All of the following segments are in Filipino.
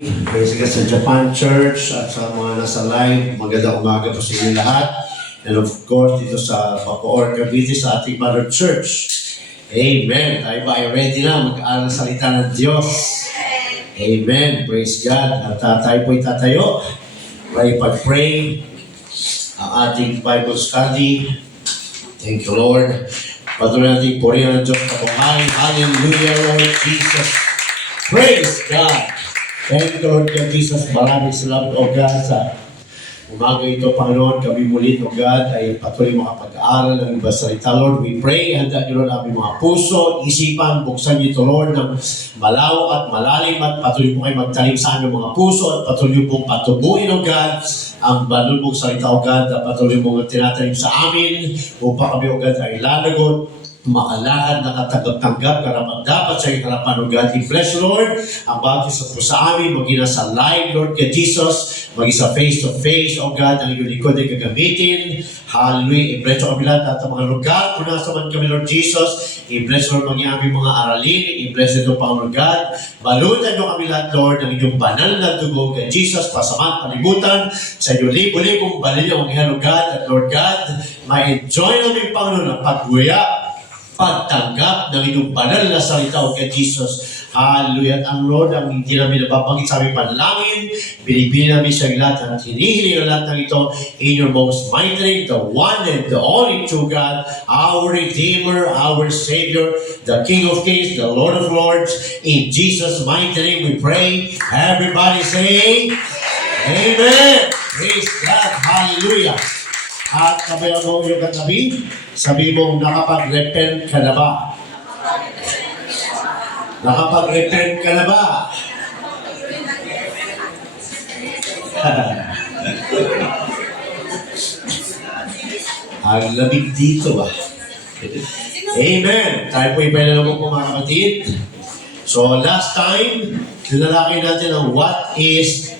Basically sa Japan Church at sa mga nasa live, magandang umaga po sa inyo lahat. And of course, dito sa Bacoor, Cavite, sa ating Mother Church. Amen. Tayo ba ay ready na mag-aaral ng salita ng Diyos? Amen. Praise God. At tayo po itatayo para ipag-pray ang ating Bible study. Thank you, Lord. Patuloy natin purihan ng Diyos na buhay. Hallelujah, Lord Jesus. Praise God. Thank you, Lord God Jesus. Maraming salamat, O God, sa umaga ito, Panginoon. Kami muli, O God, ay patuloy makapag-aaral ng ibang salita, Lord. We pray, handa niyo, Lord, aming mga puso, isipan, buksan niyo ito, Lord, ng malawak at malalim at patuloy po kayo magtalim sa aming mga puso at patuloy pong patubuin, O God, ang banal mong salita, O God, at patuloy mong tinatalim sa amin upang kami, O God, ay lalagot makalakad na katanggap-tanggap karapat dapat sa iyong harapan, O God. I-bless, Lord, ang bawat isa po sa amin, maging sa live, Lord, kay Jesus, maging sa face-to-face, O God, ang iyong likod ay gagamitin. Hallelujah. I-bless kami lahat at ang mga lugar, kung nasa man kami, Lord Jesus, i-bless, Lord, maging aming mga aralin, i-bless ito, Panginoon God. Balutan nyo kami lahat, Lord, ng inyong banal na dugo kay Jesus, pasaman, palibutan, sa inyong libo-libong balilya, ang iyan, O God, at Lord God, ma-enjoy namin, Panginoon, ang pagbuya, pagtanggap ng inyong banal na salita o kay Jesus. Hallelujah. At ang Lord, ang hindi namin nababanggit sa aming panalangin, binibili namin sa lahat at hinihiling ang lahat ng ito in your most mighty name, the one and the only true God, our Redeemer, our Savior, the King of Kings, the Lord of Lords. In Jesus' mighty name we pray. Everybody say, Amen. Praise God. Hallelujah. At kabayan mo yung katabi, sabi mo, nakapag-repent ka na ba? Nakapag-repent ka na ba? Ang lamig dito ba? Amen. Tayo po ipinalabog po mga kapatid. So last time, tinalakay natin ang what is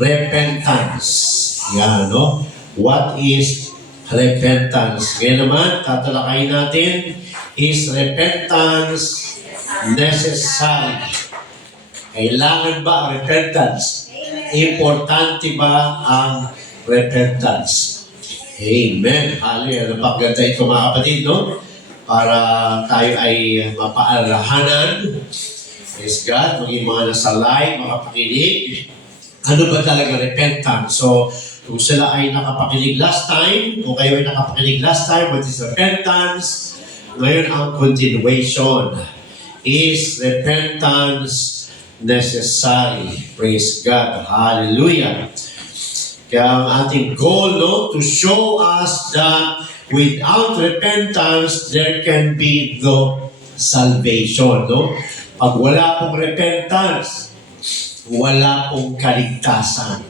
repentance. Yan, no? What is repentance? Ngayon naman, tatalakayin natin, is repentance necessary? Kailangan ba ang repentance? Importante ba ang repentance? Amen. Hallelujah. Napaganda ito mga kapatid, no? Para tayo ay mapaalahanan. Praise God. Maging mga nasa live, makapakinig. Ano ba talaga repentance? So, kung sila ay nakapakinig last time, kung kayo ay nakapakinig last time, what is repentance? Ngayon ang continuation. Is repentance necessary? Praise God. Hallelujah. Kaya ang ating goal, no, to show us that without repentance, there can be no salvation. No? Pag wala pong repentance, wala pong kaligtasan.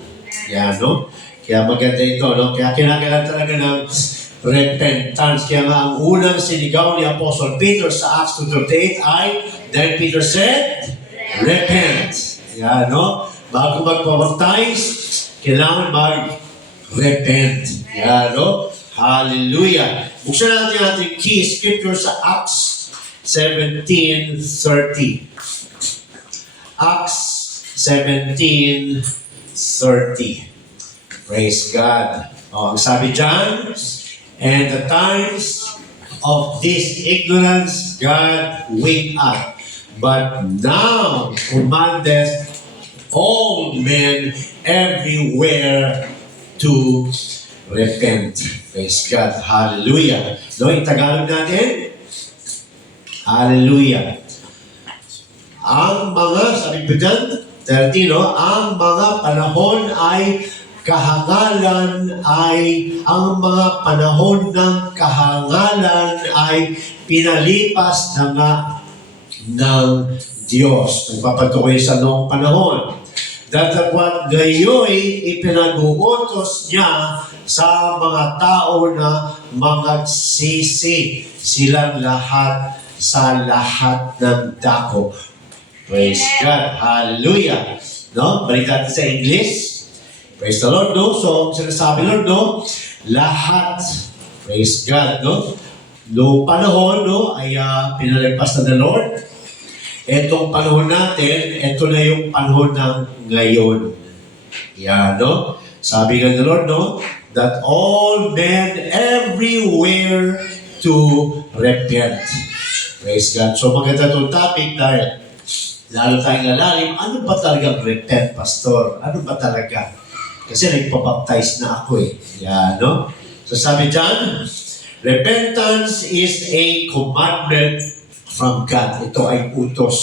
Yan, no? Kaya maganda ito, no? Kaya kinakailangan talaga ng repentance. Kaya nga ang unang sinigaw ni Apostle Peter sa Acts 2:38 ay, then Peter said, repent. Yan, no? Bago magpabaptize, kailangan mag-repent. Yan, no? Hallelujah. Buksan natin ang ating key scripture sa Acts 17:30. Acts 17:30. Praise God. Ang sabi dyan, and the times of this ignorance God winked at, but now commandeth all men everywhere to repent. Praise God. Hallelujah. No, yung Tagalog natin, hallelujah. Ang mga, sabi ko dyan, 30, no? Ang mga panahon ay kahangalan ay, ang mga panahon ng kahangalan ay pinalipas na nga ng Diyos. Nagpapatukoy sa noong panahon. Datapwat gayoy ipinag-uutos niya sa mga tao na magsisi silang lahat sa lahat ng dako. Praise God. Hallelujah. No? Balik natin sa English. Praise the Lord, no? So, sinasabi, Lord, no? Lahat. Praise God, no? Noong panahon, no? Ay pinalagpas na the Lord. Etong panahon natin, ito na yung panahon ng ngayon. Yan, no? Sabi nga ng Lord, no? That all men everywhere to repent. Praise God. So maganda itong topic dahil lalo tayong lalalim, ano ba talagang repent, Pastor? Ano ba talaga? Kasi nagpabaptize na ako eh. Yan, no? So sabi dyan, repentance is a commandment from God. Ito ay utos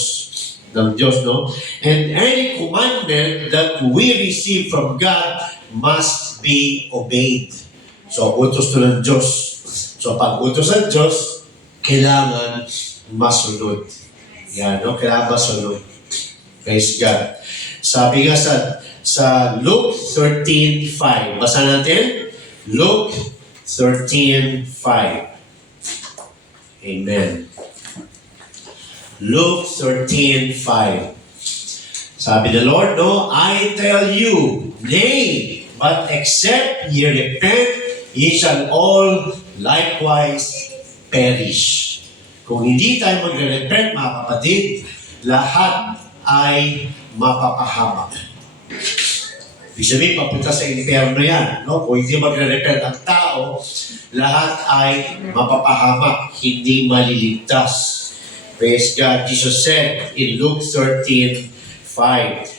ng Diyos, no? And any commandment that we receive from God must be obeyed. So, utos to ng Diyos. So, pag utos ng Diyos, kailangan masunod. Yan, no? Kailangan masunod. Praise God. Sabi nga sa Luke 13:5. Basa natin? Luke 13:5. Amen. Luke 13:5. Sabi the Lord, no, I tell you, nay, but except ye repent, ye shall all likewise perish. Kung hindi tayo magre-repent, mga kapatid, lahat ay mapapahamak. Ibig sabihin, papunta sa impyerno yan. No? Kung hindi magre-repent ang tao, lahat ay mapapahamak, hindi maliligtas. Praise God. Jesus said in Luke 13:5,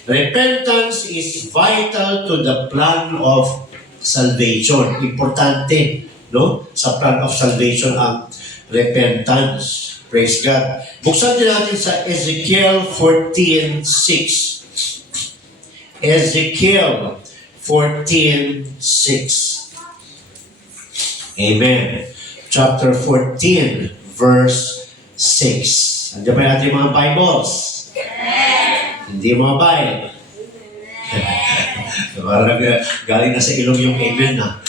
repentance is vital to the plan of salvation. Importante, no? Sa plan of salvation ang repentance. Praise God. Buksan din natin sa Ezekiel 14:6. Ezekiel 14:6. Amen. Chapter 14, verse 6. Andiyan ba natin mga Bibles? Hindi mga Bible. Parang galing na sa ilong yung amen na.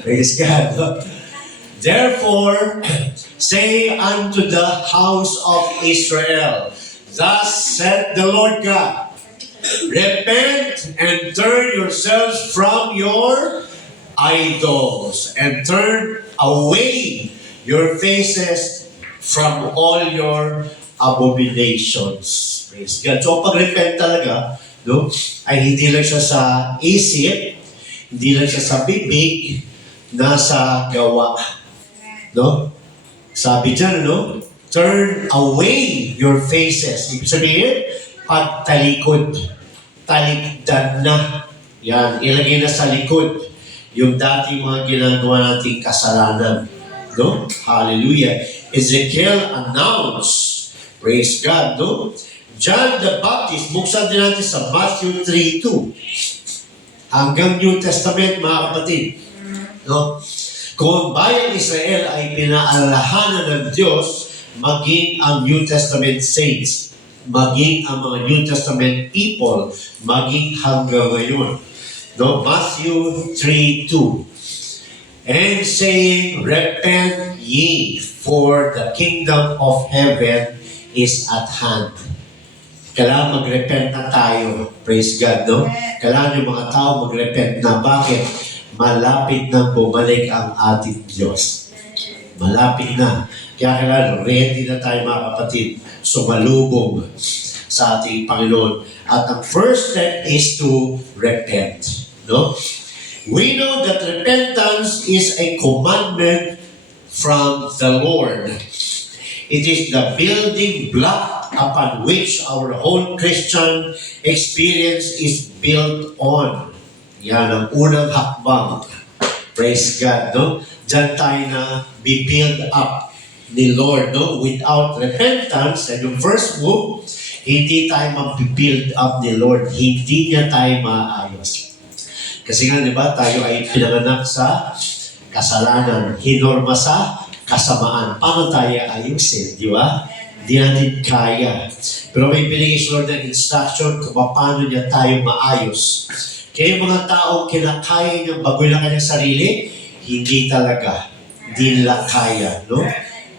Praise God. Therefore, say unto the house of Israel, thus said the Lord God, repent and turn yourselves from your idols and turn away your faces from all your abominations. Praise God. So, pag-repent talaga, no, ay hindi lang siya sa isip, hindi lang siya sa bibig, nasa gawa. No? Sabi dyan, no? Turn away your faces. Ibig sabihin, pagtalikod. Talikdan na. Yan, ilagay na sa likod yung dating mga ginagawa nating kasalanan. No? Hallelujah. Ezekiel announced, praise God, no? John the Baptist, buksan din natin sa Matthew 3:2. Hanggang New Testament, mga kapatid. No? Kung bayang Israel ay pinaalalahanan ng Diyos, maging ang New Testament saints, maging ang mga New Testament people, maging hanggang ngayon. No? Matthew 3:2. And saying, repent ye, for the kingdom of heaven is at hand. Kailangan mag-repent na tayo. Praise God, no? Kailangan yung mga tao mag-repent na. Bakit? Malapit na bumalik ang ating Diyos. Malapit na. Kaya kailangan, ready na tayo mga kapatid, sumalubong sa ating Panginoon. At ang first step is to repent. No? We know that repentance is a commandment from the Lord. It is the building block upon which our whole Christian experience is built on. Yan ang unang hakbang. Praise God, no? Diyan tayo na be-build up ni Lord, no? Without repentance, and yung first move, hindi tayo mag-build up ni Lord. Hindi niya tayo maayos. Kasi nga, di ba, tayo ay pinanganak sa kasalanan, hinorma sa kasamaan. Paano tayo ayusin, di ba? Di natin kaya. Pero may binigay si Lord ng instruction kung paano niya tayo maayos. Kaya yung mga tao kinakaya niya bagoy lang kanyang sarili, hindi talaga. Hindi nila kaya, no?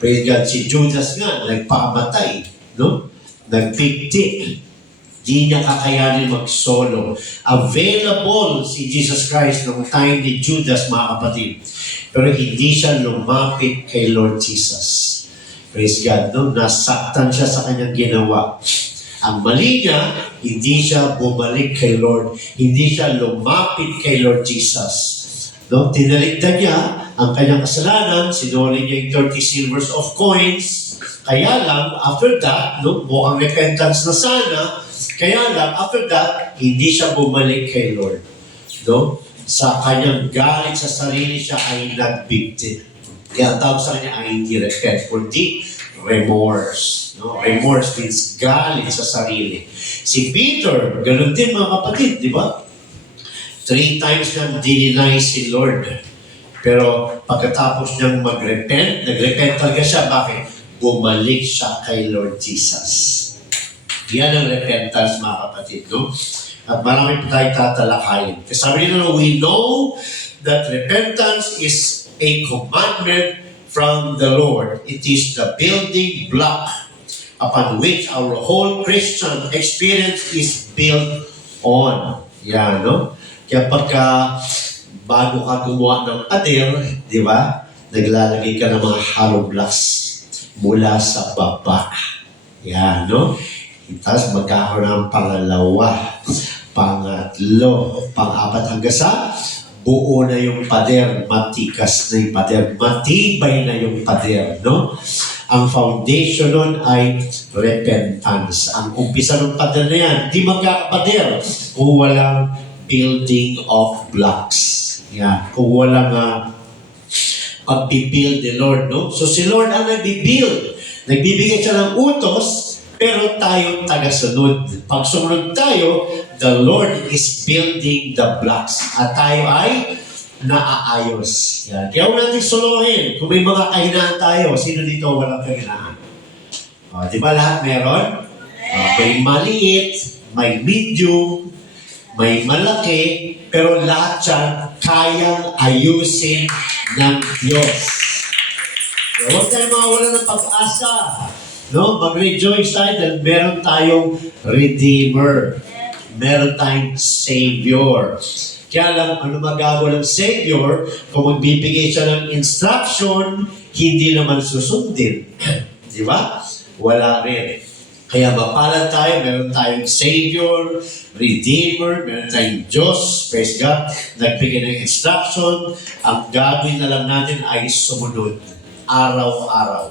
Praise God. Si Judas nga, nagpakamatay, no? Nagpikti. Di niya kakayanin mag-solo. Available si Jesus Christ noong time ni Judas, mga kapatid. Pero hindi siya lumapit kay Lord Jesus. Praise God, no? Nasaktan siya sa kanyang ginawa. Ang mali niya, hindi siya bumalik kay Lord. Hindi siya lumapit kay Lord Jesus. No? Tinaligdan niya ang kanyang kasalanan, sinuli niya yung 30 silvers of coins. Kaya lang, after that, no, mukhang repentance na sana, kaya lang, after that, hindi siya bumalik kay Lord. No? Sa kanyang galit sa sarili siya ay nagbigti. Kaya ang tawag sa kanya ay hindi repent, kundi remorse. No? Remorse means galit sa sarili. Si Peter, ganun din mga kapatid, di ba? 3 times niyang dininay si Lord. Pero pagkatapos niyang nag-repent talaga siya. Bakit? Bumalik siya kay Lord Jesus. Yan ang repentance, mga kapatid. No? At marami pa tayong tatalakayin. Kasi sabi nila, we know that repentance is a commandment from the Lord. It is the building block upon which our whole Christian experience is built on. Yan, no? Kaya pagka bago ka gumawa ng pader, di ba? Naglalagay ka ng mga hollow blocks mula sa baba. Yan, no? Tapos magkakaroon ng pangalawa, pangatlo, pang-apat hanggang sa buo na yung pader, matikas na yung pader, matibay na yung pader, no? Ang foundation nun ay repentance. Ang umpisa ng pader na yan, di magkakapader kung walang building of blocks. Yan. Kung walang pag-build the Lord, no? So si Lord ang nag-build. Nagbibigay siya ng utos, pero tayo tagasunod. Pag sumunod tayo, the Lord is building the blocks. At tayo ay naaayos. Yan. Kaya huwag natin suluhin. Kung may mga kahinaan tayo, sino dito walang kahinaan? Di ba lahat meron? May maliit, may medium, may malaki, pero lahat yan kayang ayusin ng Diyos. So, huwag tayo mawala ng pag-asa. No? Mag-rejoice tayo dahil meron tayong Redeemer. Meron tayong Savior. Kaya lang, ano magagawa ng Savior kung magbibigay siya ng instruction, hindi naman susundin. Di ba? Wala rin. Kaya mapalad tayo, meron tayong Savior, Redeemer, meron tayong Diyos, praise God, nagbigay ng instruction. Ang gagawin na lang natin ay sumunod, araw-araw.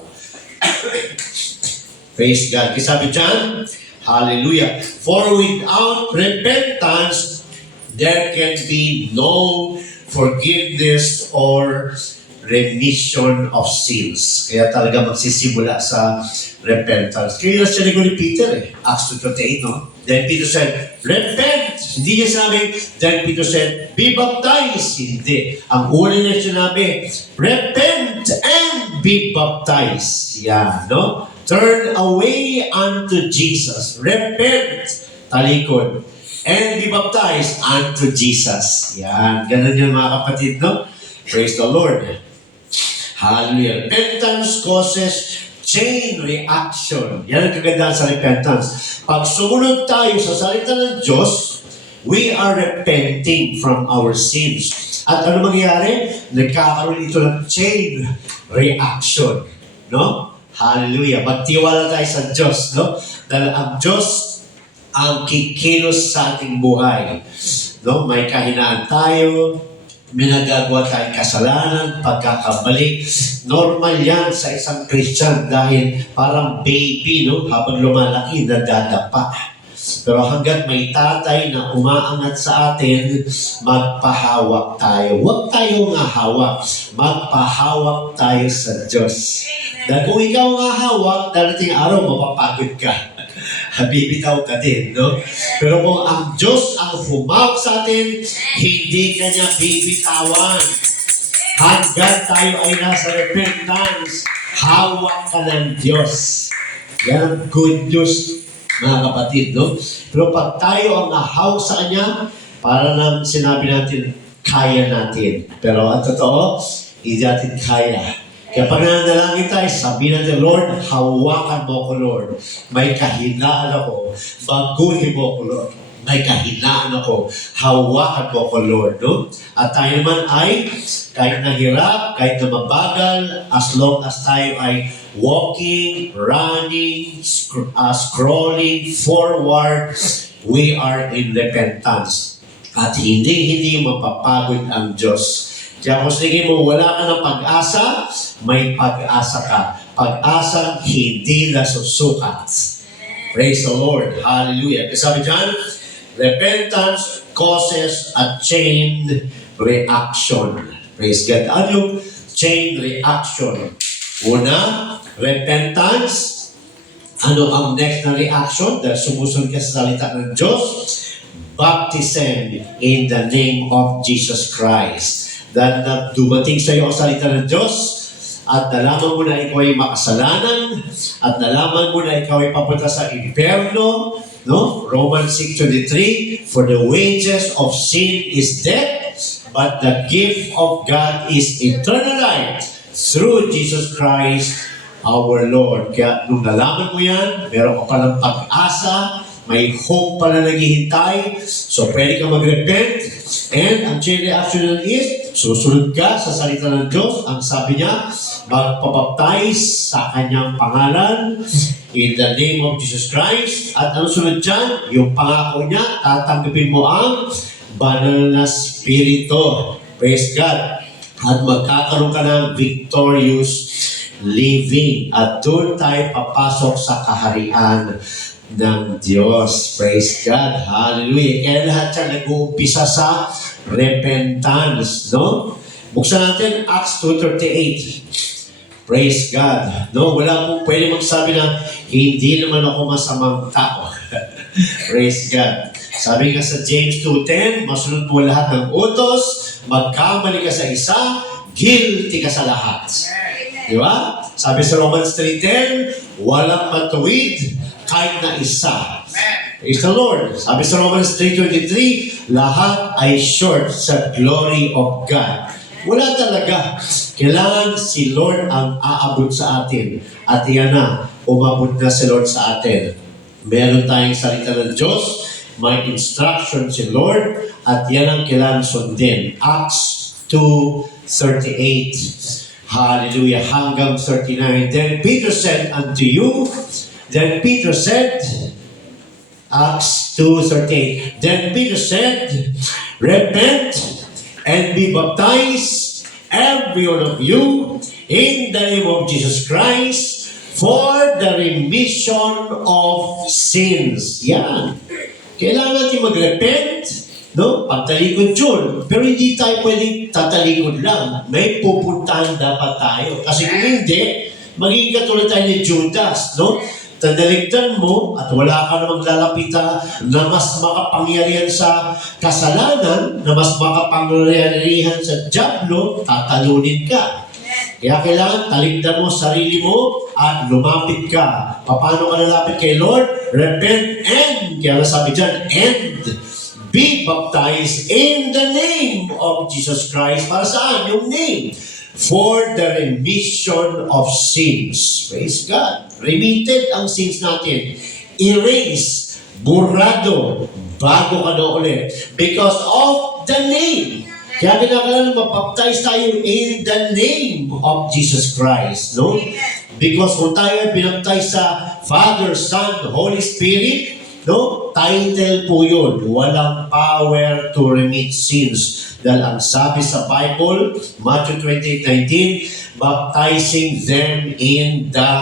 Praise God. Kasi sabi dyan, hallelujah. For without repentance, there can be no forgiveness or remission of sins. Kaya talaga magsisimula sa repentance. Kaya siya ni Peter Acts 2:28, no? Then Peter said, repent! Hindi niya sinabi, then Peter said, be baptized. Hindi. Ang una niya sinabi, repent and be baptized. Yan, no? Turn away unto Jesus. Repent, talikod. And be baptized unto Jesus. Yan, ganun yun mga kapatid, no? Praise the Lord. Hallelujah. Repentance causes chain reaction. Yan ang kagandahan sa repentance. Pag sumunod tayo sa salita ng Diyos, we are repenting from our sins. At ano mangyayari? Nagkakaroon ito ng chain reaction. No? Hallelujah. Magtiwala tayo sa Diyos. No? Dahil ang Diyos ang kikilos sa ating buhay. No? May kahinaan tayo, may nagagawa tayong kasalanan, pagkakamali. Normal yan sa isang Christian dahil parang baby, no? Habang lumalaki, nadadapa. Pero hanggat may tatay na umaangat sa atin, magpahawak tayo. Huwag tayo nga hawak. Magpahawak tayo sa Diyos. Dahil kung ikaw nga hawak, darating araw, mapapagod ka. Bibitaw ka din, no? Pero kung ang Diyos ang humawak sa atin, hindi ka niya bibitawan. Hanggang tayo ay nasa repentance, hawak ka ng Diyos. Yan ang good news, mga kapatid, no? Pero pag tayo ang nahawak sa Kanya, para lang sinabi natin, kaya natin. Pero ang totoo, hindi natin kaya. Kaya pag nananalangin tayo, sabihin natin, Lord, hawakan mo ko, Lord. May kahinaan ako. Baguhin mo ko, Lord. may kahinaan ako. Hawakan mo ako, Lord. No? At tayo naman ay, kahit nahirap, kahit na mabagal, as long as tayo ay walking, running, scrolling forward, we are in repentance. At hindi mapapagod ang Diyos. Kaya kung sige mo, wala ka ng pag-asa, may pag-asa ka. Pag-asang hindi nasusukat. Praise the Lord. Hallelujah. Kasi sabi dyan, repentance causes a chain reaction. Praise God. Ano yung chain reaction? Una, repentance. Ano ang next na reaction? Dahil sumusunod ka sa salita ng Diyos. Baptism in the name of Jesus Christ. Dahil na dumating sa iyo ang salita ng Diyos, at nalaman mo na ikaw ay makasalanan, at nalaman mo na ikaw ay papunta sa impyerno, no? Romans 6:23, for the wages of sin is death, but the gift of God is eternal life through Jesus Christ our Lord. Kaya nung nalaman mo yan, meron ka palang pag-asa, may hope pala naghihintay, so pwede ka mag-repent, and ang chain reaction is, susunod ka sa salita ng Diyos, ang sabi niya, magpabaptize sa kanyang pangalan, in the name of Jesus Christ, at ang sunod dyan, yung pangako niya, tatanggapin mo ang banal na spirito. Praise God. At magkakaroon ka ng victorious living. At doon tayo papasok sa kaharian ng Diyos. Praise God. Hallelujah. Kaya lahat yan nag-uumpisa sa repentance. No? Buksan natin Acts 2:38. Praise God. No, wala pong pwede magsabi na hindi naman ako masamang tao. Praise God. Sabi nga sa James 2:10, masunod mo lahat ng utos, magkamali ka sa isa, guilty ka sa lahat. Di ba? Sabi sa Romans 3:10, walang matuwid kahit na isa. Praise the Lord. Sabi sa Romans 3:23, lahat ay short sa glory of God. Wala talaga. Kailangan si Lord ang aabot sa atin. At yan na, umabot na si Lord sa atin. Meron tayong salita ng Diyos, may instruction si Lord, at yan ang kailangan sundin. Acts 2:38. Hallelujah. Hanggang 39. Then Peter said unto you, Acts 2:38. Then Peter said, repent and be baptized, every one of you, in the name of Jesus Christ, for the remission of sins. Yan. Kailangan natin mag-repent, no? Pagtalikod yun. Pero hindi tayo pwedeng tatalikod lang. May pupuntahan dapat tayo. Kasi kung hindi, magiging katulad tayo ni Judas, no? Tadaligdan mo at wala ka namang lalapita na mas makapangyarihan sa kasalanan, na mas makapangyarihan sa dyablo, tatalunin ka. Kaya kailangan taligdan mo sarili mo at lumapit ka. Paano ka lalapit kay Lord? Repent and, kaya sabi dyan, and be baptized in the name of Jesus Christ. Para saan? Yung name. For the remission of sins. Praise God. Remitted ang sins natin. Erase, burado, bago ka na ulit. Because of the name. Kaya kinakailangan mapaptize tayo in the name of Jesus Christ. No? Because kung tayo ay pinaptize sa Father, Son, Holy Spirit, no? Title po yun. Walang power to remit sins. Dahil ang sabi sa Bible, Matthew 28:19, baptizing them in the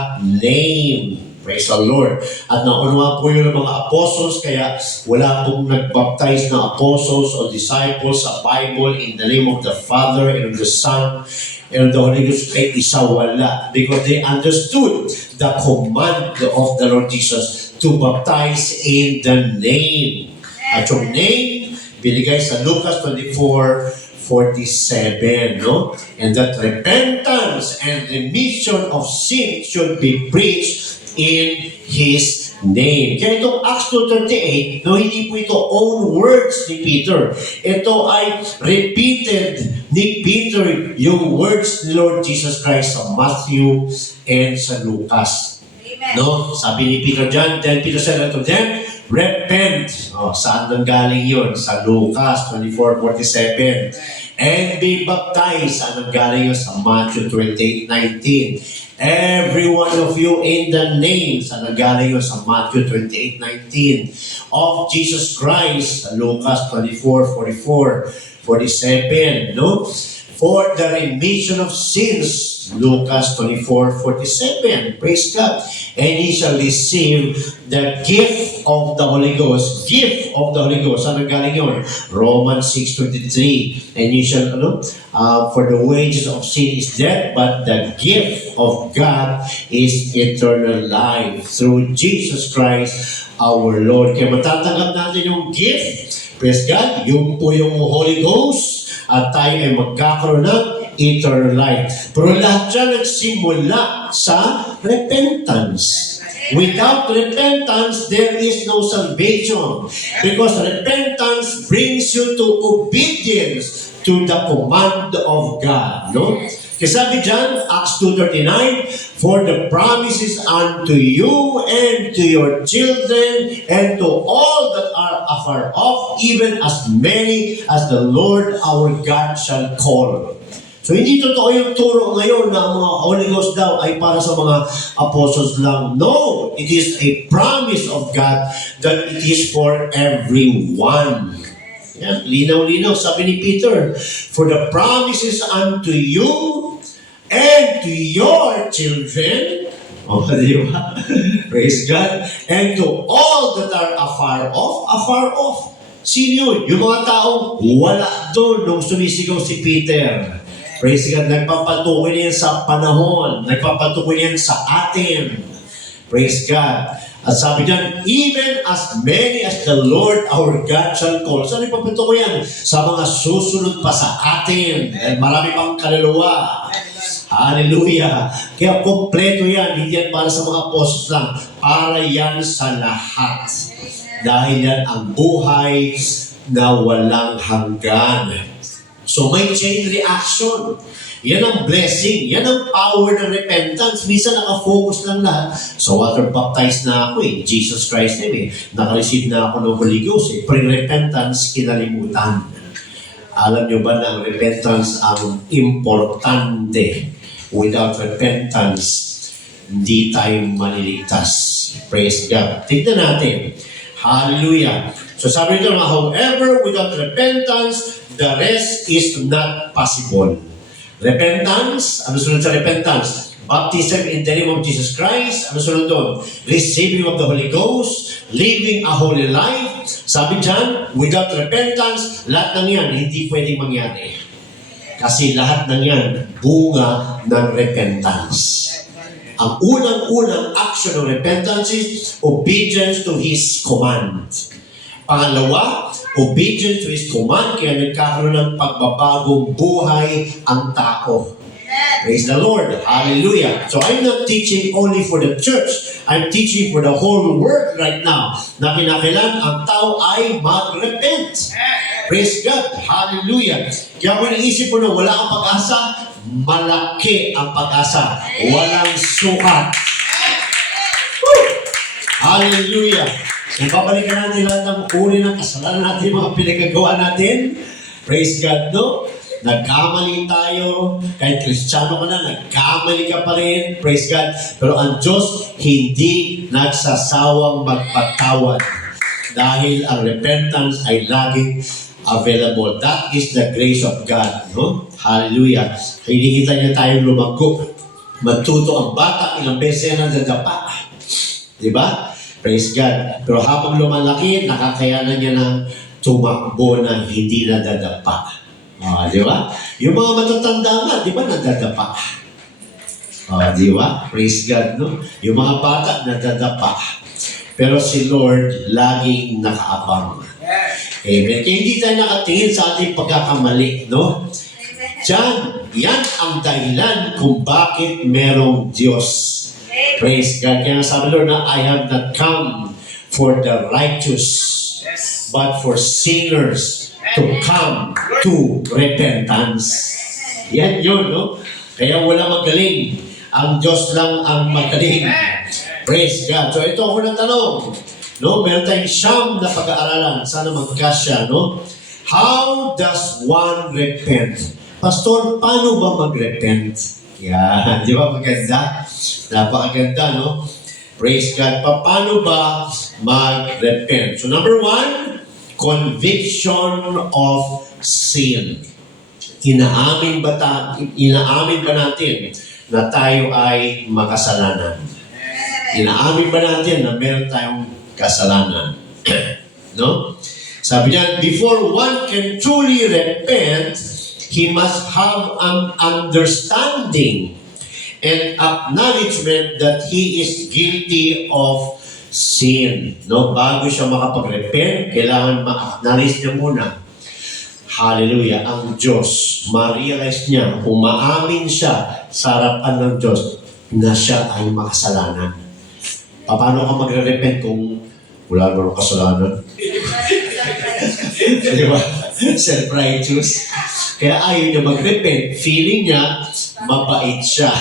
name. Praise the Lord. At naunwa po yun ng mga apostles, kaya wala pong nagbaptize na apostles o disciples sa Bible in the name of the Father and of the Son and of the Holy Ghost. Kaya isa wala. Because they understood the command of the Lord Jesus to baptize in the name. At yung name, binigay sa Lucas 24:47, no? And that repentance and remission of sin should be preached in His name. Kaya itong Acts 2:38, no, hindi po ito own words ni Peter. Ito ay repeated ni Peter yung words ni Lord Jesus Christ sa Matthew and sa Lucas. Amen. No? Sabi ni Peter dyan, then Peter said unto them, repent. Saan nang galing yun? Sa Lucas 24:47. And be baptized. Saan nang galing yun? Sa Matthew 28:19. Every one of you in the name, saan nang galing yun? Sa Matthew 28:19. Of Jesus Christ, sa Lucas 24:47. No? For the remission of sins, Lucas 24:47. Praise God. And he shall receive the gift of the Holy Ghost. Gift of the Holy Ghost. Saan galing yun? Romans 6:23. And you shall, for the wages of sin is death, but the gift of God is eternal life through Jesus Christ our Lord. Kaya matatanggap natin yung gift. Praise God. Yung po yung Holy Ghost. At tayo ay magkakaroon ng eternal life. Pero lahat yan nagsimula sa repentance. Without repentance, there is no salvation. Because repentance brings you to obedience to the command of God. No? Kasi sabi dyan, Acts 2:39, for the promises unto you and to your children and to all that are afar off, even as many as the Lord our God shall call. So hindi totoo yung turo ngayon na mga Holy Ghost daw ay para sa mga apostles lang. No, it is a promise of God that it is for everyone. Yan, linaw-linaw, sabi ni Peter, for the promises unto you and to your children, di ba? Praise God. And to all that are afar off. Sino yun? Yung mga taong wala doon nung sumisigaw si Peter. Praise God. Nagpapatukoy yan sa panahon. Nagpapatukoy yan sa atin. Praise God. At sabi dyan, even as many as the Lord our God shall call. Saan ipapatukoy yan? Sa mga susunod pa sa atin. And marami pang kaluluwa. Hallelujah. Kaya kompleto yan. Hindi yan para sa mga apostles lang. Para yan sa lahat. Dahil yan ang buhay na walang hanggan. So may chain reaction. Yan ang blessing. Yan ang power ng repentance. Minsan nakafocus lang lahat. So water baptized na ako Jesus Christ name Nakareceive na ako ng Holy Ghost Pre-repentance, kinalimutan. Alam nyo ba na ang repentance ang importante? Without repentance, hindi tayo maliligtas. Praise God. Tignan natin. Hallelujah. So sabi nito, however, without repentance, the rest is not possible. Repentance, ano sunod sa repentance? Baptism in the name of Jesus Christ, ano sunod doon? Receiving of the Holy Ghost, living a holy life. Sabi dyan, without repentance, lahat ng yan hindi pwedeng mangyari. Kasi lahat ng yan, bunga ng repentance. Ang unang-unang action ng repentance is obedience to His command. Pangalawa, obedience to His command, kaya nagkakaroon ng pagbabagong buhay ang tao. Praise the Lord. Hallelujah. So I'm not teaching only for the church. I'm teaching for the whole world right now na kinakailangan ang tao ay mag-repent. Praise God. Hallelujah. Kaya kung iniisip mo na wala kang pag-asa, malaki ang pag-asa. Walang sukat. Woo! Hallelujah. So babalikan natin lahat ng uri ng kasalanan natin, mga pinagagawa natin. Praise God, no? Nagkamali tayo. Kahit Kristiyano ka na, nagkamali ka pa rin. Praise God. Pero ang Diyos, hindi nagsasawang magpatawad. Dahil ang repentance ay laging available. That is the grace of God. No? Hallelujah. Hinihintay niya tayong lumago. Matuto ang bata, ilang beses yan ang dadapa. Diba? Praise God. Pero habang lumalaki, nakakayanan niya ng tumakbo na hindi nadadapa. Di ba? Yung mga matatanda nga, di ba, nadadapa? Di ba? Praise God, no? Yung mga bata, nadadapa. Pero si Lord, laging nakaabang. Amen. Kaya hindi tayo nakatingin sa ating pagkakamali, no? Diyan, yan ang dahilan kung bakit merong Diyos. Praise God. Kaya sabi Lord na, I have not come for the righteous, but for sinners to come to repentance. Yan yun, no? Kaya wala magaling. Ang Diyos lang ang magaling. Praise God. So ito ako ng tanong. No? Meron tayong siyam na pag-aaralan. Sana magkasya, no? How does one repent? Pastor, paano ba mag-repent? Yan, di ba maganda? Napakaganda, no? Praise God. Paano ba mag-repent? So number one, conviction of sin. Inaamin ba natin na tayo ay makasalanan? Inaamin ba natin na meron tayong kasalanan? No? Sabi niya, before one can truly repent, he must have an understanding and acknowledgement that he is guilty of sin. No? Bago siya makapag-repent, kailangan ma-acknowledge niya muna. Hallelujah. Ang Diyos, ma-realize niya, umaamin siya sa harapan ng Diyos na siya ay makasalanan. Paano ka magre-repent kung wala naman kasalanan? Di ba? Self-righteous. Kaya ayaw niya mag-repent. Feeling niya, mabait siya.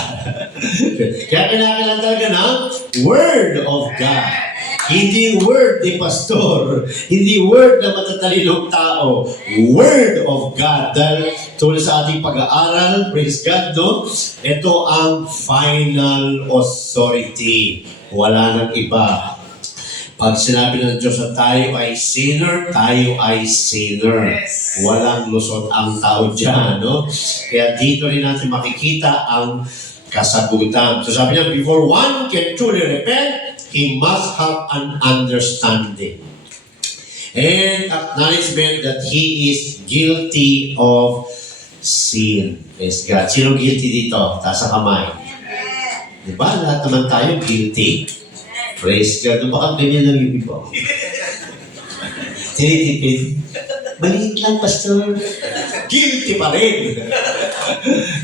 Kaya kinakailangan talaga ng Word of God. Hindi word ni pastor. Hindi word na matatalinong tao. Word of God. Dahil tulad sa ating pag-aaral, praise God, no? Ito ang final authority. Wala nang iba. Pag sinabi ng Diyos na tayo ay sinner, tayo ay sinner. Walang lusot ang tao dyan, no? Kaya dito rin natin makikita ang kasagutan. So sabi niya, before one can truly repent, he must have an understanding and acknowledgement that he is guilty of sin. Praise God. Sino guilty dito? Taas ang kamay. Diba? Lahat naman tayo guilty. Praise God. Baka ganyan lang yung iba. Tinitipid. Maliit lang, pastor. Guilty pa rin.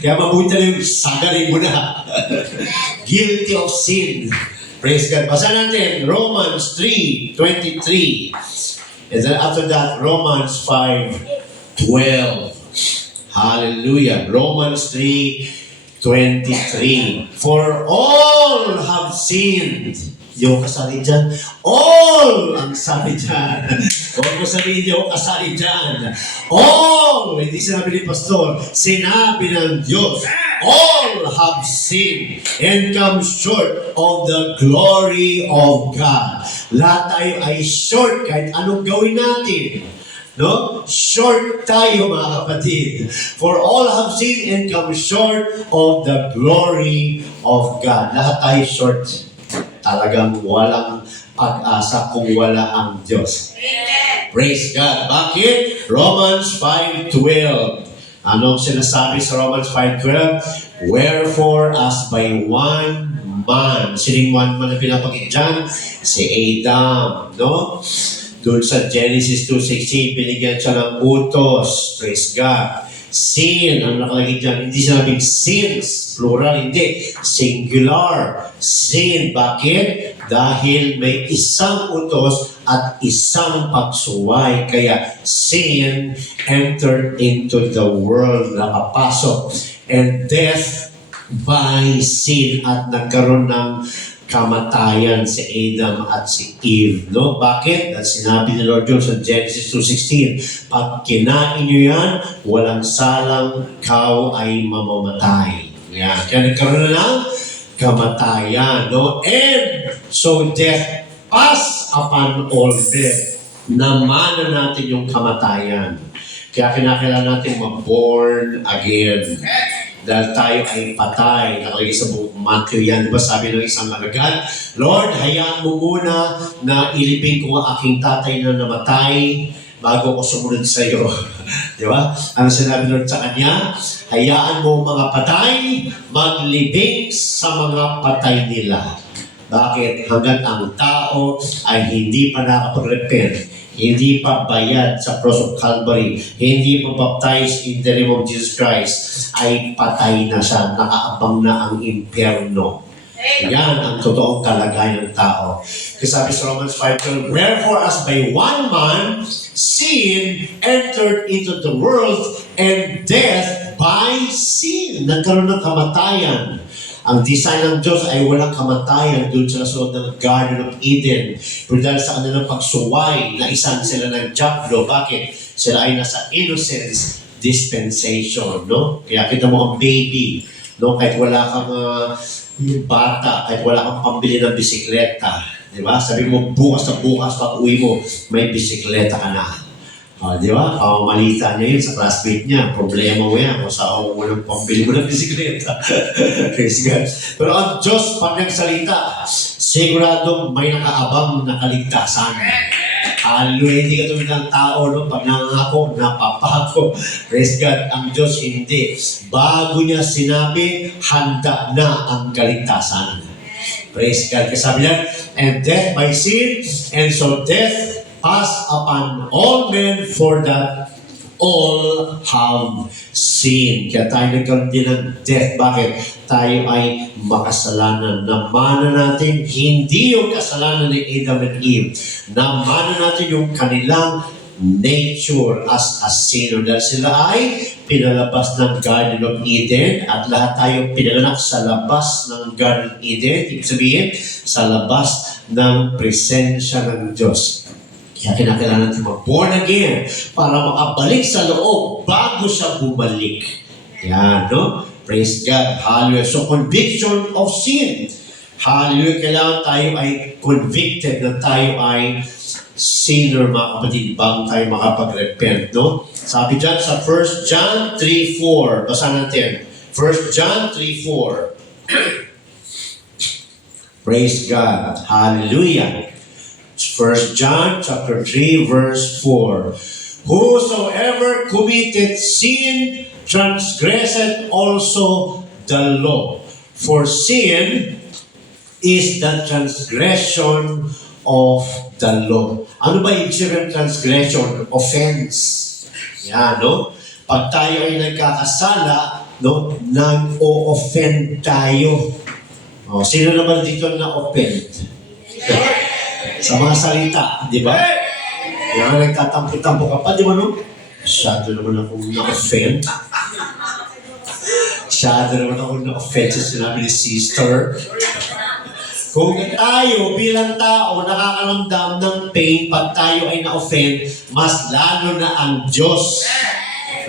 Kaya mabuti na yung sagarin mo na. Guilty of sin. Praise God. Basa natin, Romans 3:23. And then after that, Romans 5:12. Hallelujah. Romans 3:23. For all have sinned. Yung kasali dyan. All ang sabi dyan. Huwag mo sabihin yung kasali dyan. All, hindi sinabi ni Pastor, sinabi ng Diyos. All have sinned and come short of the glory of God. Lahat tayo ay short kahit anong gawin natin. No? Short tayo, mga kapatid. For all have sinned and come short of the glory of God. Lahat tayo short. Talagang walang pag-asa kung wala ang Diyos. Amen. Praise God. Bakit? Romans 5:12. Anong sinasabi sa Romans 5:12? Wherefore, as by one man, sining one man na pinapakit dyan? Si Adam. No? Doon sa Genesis 2:16, binigyan siya ng utos. Praise God. Sin, ang nakalagay dyan, hindi sinabing sins, plural, hindi. Singular, sin. Bakit? Dahil may isang utos at isang pagsuway. Kaya sin entered into the world, nakapasok. And death by sin, at nagkaroon ng kamatayan si Adam at si Eve. No? Bakit? At sinabi ni Lord John sa Genesis 2:16, pag kinain nyo yan, walang salang kaw ay mamamatay. Yan. Kaya nagkaroon na ng kamatayan. No? And so death passed upon all death. Namana natin yung kamatayan. Kaya kinakailangan natin ma-born again. Dahil tayo ay patay. Nakalagay sa buong Matthew yan. Diba sabi ng isang alagad, Lord, hayaan mo muna na ilibing ko ang aking tatay na namatay bago ko sumunod sa iyo. Diba? Ano sinabi Lord sa kanya? Hayaan mo mga patay maglibing sa mga patay nila. Bakit? Hanggang ang tao ay hindi pa nakapag-repent, hindi pa bayad sa cross of Calvary, hindi pa baptized in the name of Jesus Christ, ay patay na siya, nakaabang na ang impyerno. Yan ang totoong kalagayan ng tao. Kasi sabi sa Romans 5:12, wherefore as by one man sin entered into the world, and death by sin. Nagkaroon ng kamatayan. Ang design ng Diyos ay walang kamatayan doon sa nasunod ng Garden of Eden. Pero dahil sa kanilang pagsuway, naisan sila ng Diablo. Bakit? Sila ay nasa innocence dispensation, no? Kaya kita mo ang baby, no? Kahit wala kang bata, kahit wala kang pambili ng bisikleta, di ba? Sabi mo, bukas na bukas, pag uwi mo, may bisikleta ka na. Di ba? Malita niya yun sa classmate niya. Problema mo yan. Kung saan mo walang pambili mo ng bisikleta. Praise God. Pero ang Diyos, pag nagsalita, siguradong may nakaabang na kaligtasan. Hallelujah. Hindi ka tulad ng tao, no? Pag nangako, napapako. Praise God. Ang Diyos, hindi. Bago niya sinabi, handa na ang kaligtasan. Praise God. Kasi sabi niya, and death by sin, and so death passed upon all men for that all have sinned. Kaya tayo nagkaroon din ng death. Bakit? Tayo ay makasalanan. Namana natin hindi yung kasalanan ni Adam and Eve. Namana natin yung kanilang nature as a sinner. Dahil sila ay pinalabas ng Garden of Eden at lahat tayo pinanganak sa labas ng Garden of Eden. Ibig sabihin, sa labas ng presensya ng Diyos. Kaya kinakailangan natin mag-born again para makabalik sa loob bago siya bumalik. Yan, no? Praise God. Hallelujah. So, conviction of sin. Hallelujah. Kailangan tayo ay convicted na tayo ay sinner, mga kapatid, bago tayo makapag-repent, no? Sabi dyan sa 1 John 3:4. Basa natin. 1 John 3:4. Praise God. Hallelujah. 1 John chapter 3 verse 4. Whosoever committed sin transgresseth also the law. For sin is the transgression of the law. Ano ba ibig sabihin ng transgression? Offense. Yan, no? Pag tayo ay nagkakasala, no, nag-o-offend tayo. O, sino naman dito na-offend? Sa mga salita, di ba? Yung nagtatampo-tampo ka pa, di ba, no? Masyado naman akong na-offend. Masyado naman akong na-offend sa sinabi ni sister. Kung tayo bilang tao nakakaramdam ng pain pag tayo ay na-offend, mas lalo na ang Diyos.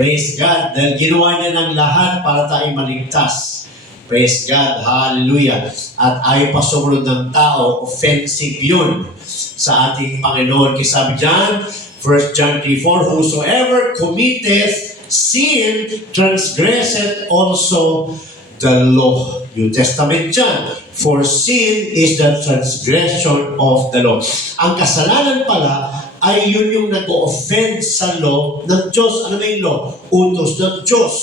Praise God. Dahil ginawa niya ng lahat para tayo maligtas. Praise God. Hallelujah. At ayaw pa sumunod ng tao, offensive yun sa ating Panginoon. Kasi sabi dyan, 1 John 3:4, whosoever committeth sin transgresseth also the law. New Testament dyan. For sin is the transgression of the law. Ang kasalanan pala ay yun yung nag-o-offend sa law ng Diyos. Ano ba yung law? Utos ng Diyos.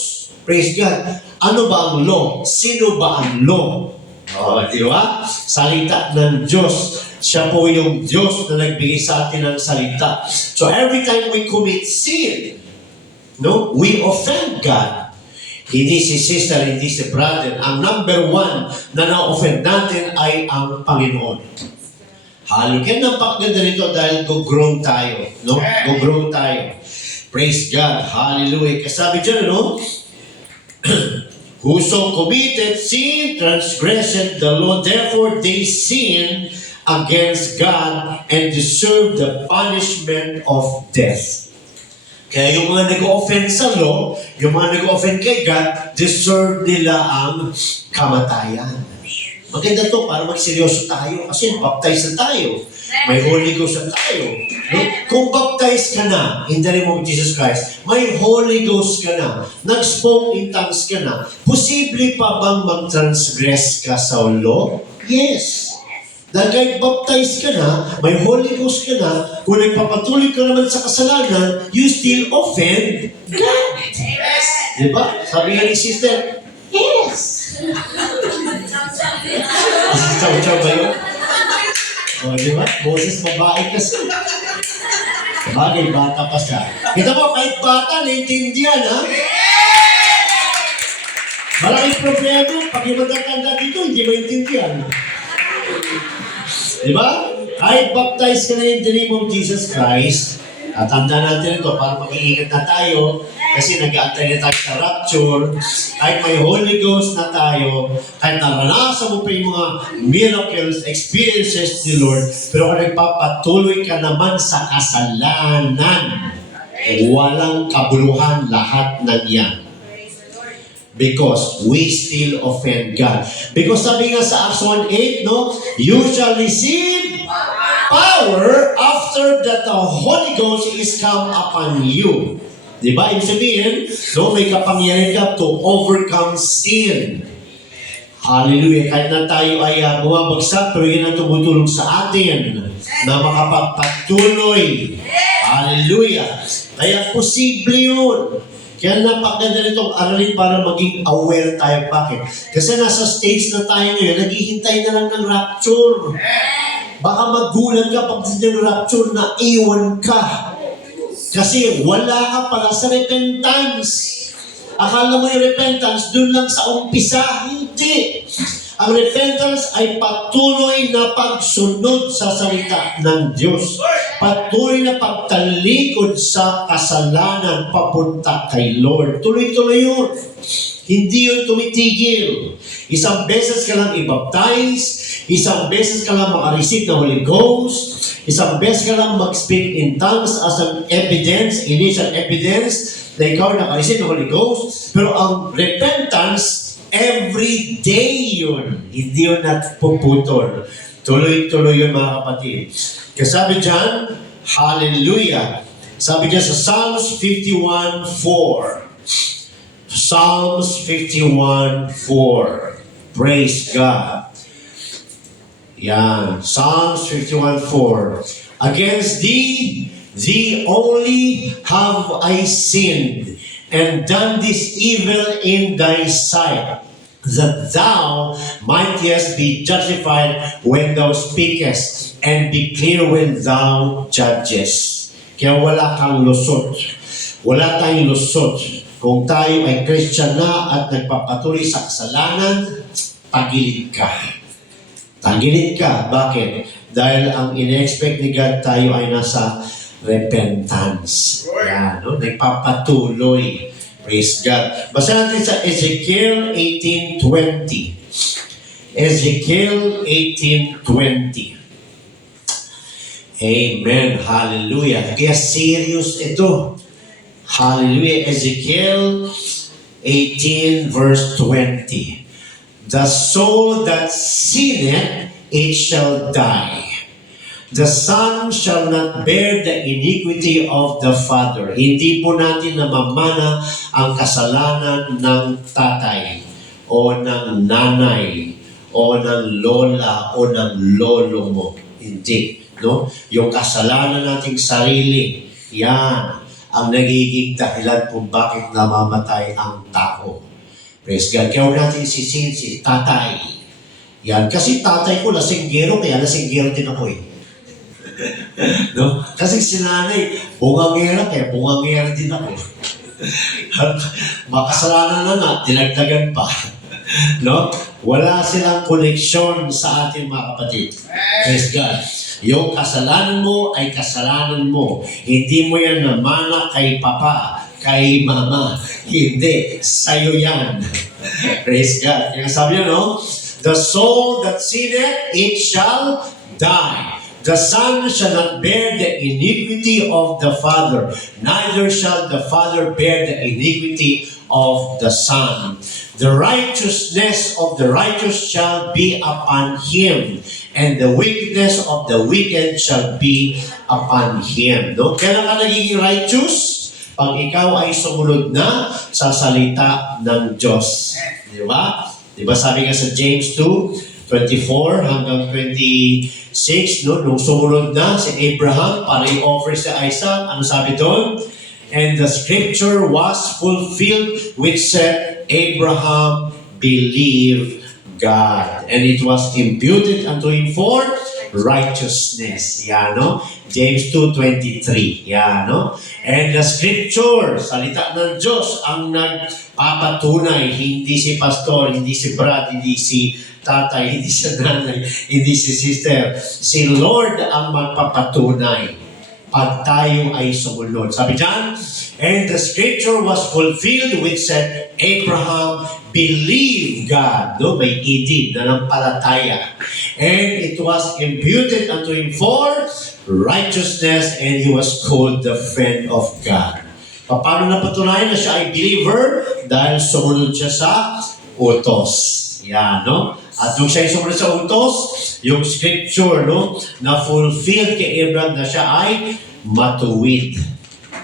Praise God. Ano ba ang law? Sino ba ang law? Di ba? Salita ng Diyos. Siya po yung Diyos na nagbigay sa atin ng salita. So every time we commit sin, no, we offend God. Hindi si sister, hindi si brother. Ang number one na na-offend natin ay ang Panginoon. Hallelujah. Kaya napakaganda nito dahil go-grow tayo. No? Go-grow tayo. Praise God. Hallelujah. Kasabi dyan, no? Whoso committed sin transgressed the law, therefore they sin against God and deserve the punishment of death. Kaya yung mga nag-o-offend sa law, yung mga nag-o-offend kay God, deserve nila ang kamatayan. Maganda to para magseryoso tayo kasi baptize na tayo. May Holy Ghost na tayo. No? Kung baptize ka na in the name of Jesus Christ, may Holy Ghost ka na, nag-spoke in tongues ka na, posible pa bang mag-transgress ka sa law? Yes. Dahil kahit baptize ka na, may Holy Ghost ka na, kung nagpapatuloy ka naman sa kasalanan, you still offend God. Yes. Diba? Sabi nga ni sister, yes. Chow-chow ba yun? O, diba? Boses babae kasi. Bagay, bata pa siya. Kita mo, kahit bata, naiintindihan, ha? Malaking problema, pag yung magkakanda dito, hindi maintindihan. Diba? Kahit baptize ka na in the name of Jesus Christ, At tanda natin ito para mag-iingat na tayo kasi nag-aantay na tayo sa rapture. Kahit may Holy Ghost na tayo, kahit naranasan mo pa yung mga miracles, experiences ni Lord, pero kung nagpapatuloy ka naman sa kasalanan, walang kabuluhan lahat ng yan. Because we still offend God. Because sabi nga sa Acts 1:8, no? You shall receive power after that the Holy Ghost is come upon you. Diba? Ibig sabihin, no, may kapangyarihan ka to overcome sin. Hallelujah. Kahit na tayo ay bumabagsak, pero yun ang tumutulong sa atin na makapagpatuloy. Hallelujah. Kaya posible yun. Kaya napakaganda nitong aralin para maging aware tayo. Bakit? Kasi nasa stage na tayo ngayon, naghihintay na lang ng rapture. Baka magulat ka pag ng rapture na iwan ka. Kasi wala ka pala sa repentance. Akala mo yung repentance dun lang sa umpisa. Hindi. Ang repentance ay patuloy na pagsunod sa salita ng Diyos. Patuloy na pagtalikod sa kasalanan papunta kay Lord. Tuloy-tuloy yun. Hindi yun tumitigil. Isang beses ka lang i-baptize, isang beses ka lang makareceive ng Holy Ghost, isang beses ka lang mag-speak in tongues as an evidence, initial evidence, na ikaw nakareceive ng Holy Ghost. Pero ang repentance, every day yun. Hindi yun napuputol. Tuloy-tuloy yun mga kapatid. Kasi sabi dyan, hallelujah. Sabi dyan sa Psalms 51:4. Psalms 51:4. Praise God. Yan. Psalms 51:4. Against thee only have I sinned, and done this evil in thy sight, that thou mightest be justified when thou speakest, and be clear when thou judgest. Kaya wala kang lusot. Wala tayong lusot. Kung tayo ay Christian na at nagpapatuloy sa kasalanan, tagilid ka. Tagilid ka. Bakit? Dahil ang in-expect ni God, tayo ay nasa repentance. Yan, no? Nagpapatuloy. Praise God. Basta natin sa Ezekiel 18:20. Ezekiel 18:20. Amen. Hallelujah. Kaya serious ito. Hallelujah. Ezekiel 18:20. The soul that sinneth, it shall die. The son shall not bear the iniquity of the father. Hindi po natin namamana ang kasalanan ng tatay o ng nanay o ng lola o ng lolo mo. Hindi. No? Yung kasalanan nating sarili, yan ang nagiging dahilan kung bakit namamatay ang tao. Praise God. Kaya huwag natin sisihin si tatay. Yan. Kasi tatay ko lasinggero, kaya lasinggero din ako eh. No? Kasi si nanay, bungangera, kaya bungangera din ako. Makasalanan na nga, dinagdagan pa. No? Wala silang koneksyon sa ating mga kapatid. Praise God. Yung kasalanan mo ay kasalanan mo. Hindi mo yan namana kay papa, kay mama. Hindi. Sa'yo yan. Praise God. Yung sabi niya, no? The soul that sinneth, it shall die. The son shall not bear the iniquity of the father, neither shall the father bear the iniquity of the son. The righteousness of the righteous shall be upon him, and the wickedness of the wicked shall be upon him. No? Kailan ka nagiging righteous? Pag ikaw ay sumunod na sa salita ng Diyos. Di ba? Di ba sabi nga sa James 2:24 hanggang 26, no? Nung sumunod na si Abraham para i-offer si Isaac, ano sabi doon? And the scripture was fulfilled which said, Abraham believed God, and it was imputed unto him for righteousness. Yan, no? James 2:23. Yan, no? And the scripture, salita ng Diyos, ang nagpapatunay, hindi si pastor, hindi si Brad, hindi si tatay, hindi si nanay, hindi si sister. Si Lord ang magpapatunay. pag tayo ay sumunod. Sabi dyan, and the scripture was fulfilled which said, Abraham believed God. No? May ed, nanampalataya. And it was imputed unto him for righteousness, and he was called the friend of God. Paano napatunayan na siya ay believer? Dahil sumunod siya sa utos. Yan, no? At nung siya ay sumunod sa utos, yung scripture, no, na fulfilled kay Abraham na siya ay matuwid.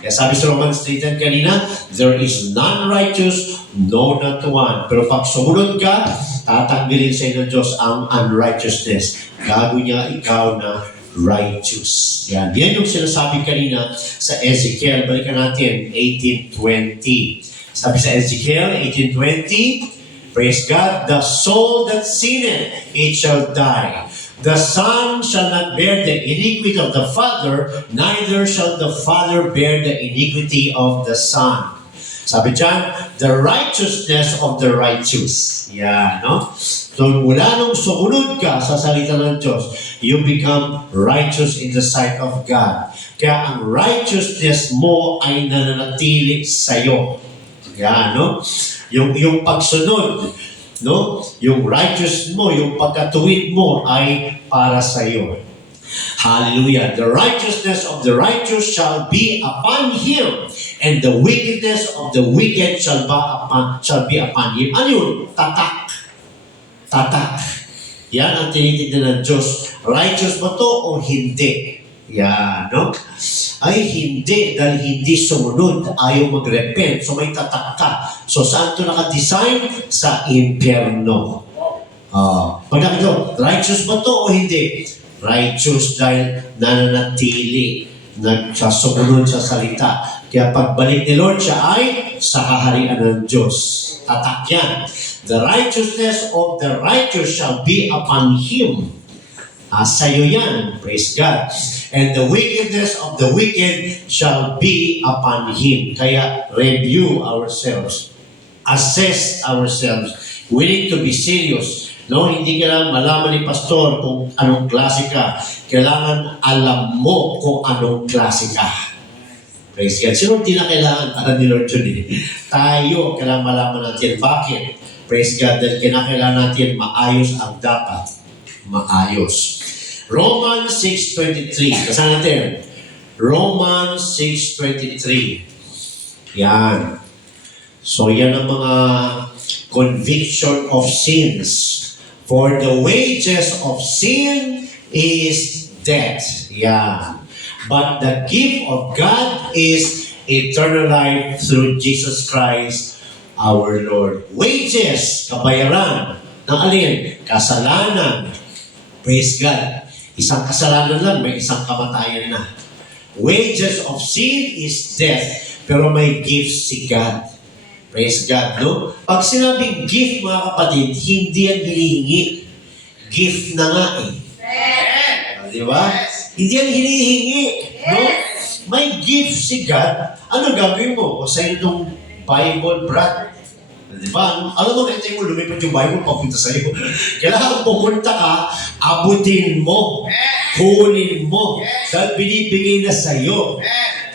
Kaya sabi sa Romans 3:10 kanina, there is none righteous, no not one. Pero pag sumunod ka, tatanggalin sa ng Diyos ang unrighteousness. Gago niya ikaw na righteous. Yan. Yan yung sinasabi kanina sa Ezekiel. Balikan natin, 18:20. Sabi sa Ezekiel 18:20, praise God, the soul that sinneth, it shall die. The son shall not bear the iniquity of the father, neither shall the father bear the iniquity of the son. Sabi dyan, the righteousness of the righteous. Yan, no? So, mula nung sumunod ka sa salita ng Diyos, you become righteous in the sight of God. Kaya ang righteousness mo ay nananatili sa'yo. Yan, no? Yung pagsunod, no? Yung righteous mo, yung pagkatuwid mo ay para sa iyo. Hallelujah. The righteousness of the righteous shall be upon him, and the wickedness of the wicked shall be upon him. Ano yun? Tatak. Tatak. Yan ang tinitignan ng Diyos. Righteous ba to o hindi? Yan, no? Ay, hindi. Dahil hindi sumunod. Ayaw mag-repent. So, may tatak ka. So, saan ito nakadesign? Sa impyerno. Pagkakit ito, righteous ba to o hindi? Righteous dahil nananatili. Nagsasunod sa salita. Kaya pagbalik ni Lord, siya ay sa kaharian ng Diyos. Tatak yan. The righteousness of the righteous shall be upon him. Sa'yo yan. Praise God. And the wickedness of the wicked shall be upon him. Kaya review ourselves. Assess ourselves. We need to be serious. No, hindi kailangan malaman ni pastor kung anong klase ka. Kailangan alam mo kung anong klase ka. Praise God. Sino hindi na kailangan? Alam ni Lord yun eh. Tayo, kailangan malaman natin. Bakit? Praise God. Dahil kinakailangan natin maayos ang dapat. Maayos. Romans 6:23. Kasama natin. Romans 6:23. Yan. So yan ang mga conviction of sins. For the wages of sin is death. Yan. But the gift of God is eternal life through Jesus Christ our Lord. Wages, kabayaran. Ng alin? Kasalanan. Praise God. Isang kasalanan lang, may isang kamatayan na. Wages of sin is death, pero may gift si God. Praise God, no? Pag sinabing gift, mga kapatid, hindi yan hinihingi. Gift na nga eh. Di ba? Hindi yan hinihingi. No? May gift si God. Ano gagawin mo? O sa itong Bible, Brad? Di ba? Alam mo, kaya mo, lumipad yung Bible, papunta sa iyo. Kailangan pumunta ka, abutin mo, kunin mo, dahil binibigay na sa iyo.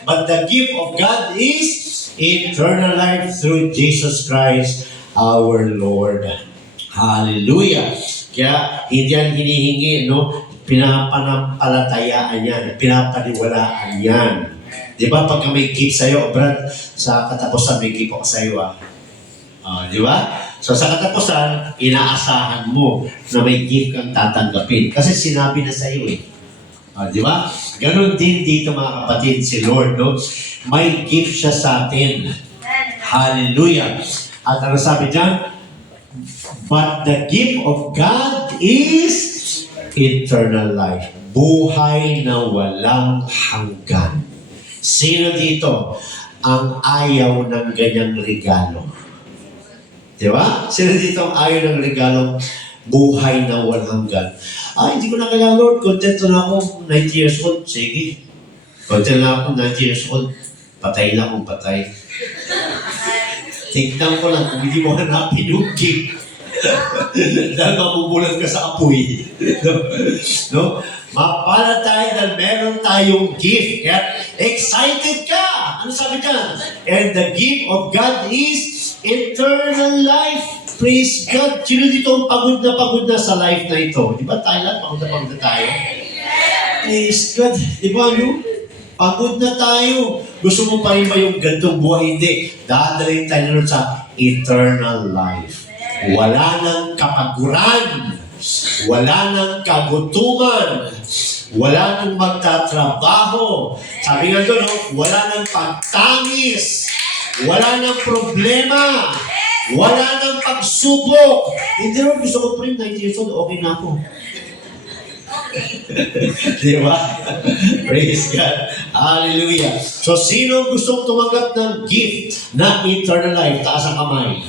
But the gift of God is eternal life through Jesus Christ our Lord. Hallelujah. Kaya hindi yan hinihingi, no? Pinapanampalatayaan yan, pinapaniwalaan yan. Di ba, pagka may gift sa'yo, Brad, sa katapusan may gift ako sa'yo, di ba? So sa katapusan, inaasahan mo na may gift kang tatanggapin. Kasi sinabi na sa'yo eh. Di ba? Ganon din dito mga kapatid si Lord, no? May gift siya sa atin. Hallelujah. At ano sabi dyan? But the gift of God is eternal life. Buhay na walang hanggan. Sino dito ang ayaw ng ganyang regalo? Di ba? Sino dito ang ayaw ng regalong buhay na walang hanggan? Hindi ko na kailangan, Lord. Content na ako. 90 years old. Sige. Content na ako. 90 years old. Patay na akong patay. Tingnan ko lang kung hindi mo hanapin yung gift. Dahil mabubulat ka sa apoy. No? Mapalad tayo dahil meron tayong gift. Kaya excited ka! Ano sabi dyan? And the gift of God is eternal life. Praise God. Sino dito ang pagod na sa life na ito? Di ba tayo lahat? Pagod na tayo? Praise God. Di ba ano? Pagod na tayo. Gusto mo pa rin ba yung gantong buhay? Hindi. Dadalhin tayo nun sa eternal life. Wala nang kapaguran. Wala nang kagutuman. Wala nang magtatrabaho. Sabi nga doon, no? Wala nang pagtangis. Wala nang problema. Wala nang pagsubok. Hindi rin gusto ko pa rin 90 years old, okay na ako. Di ba? Praise God. Hallelujah. So, sino gustong tumanggap ng gift na eternal life? Taas ang kamay.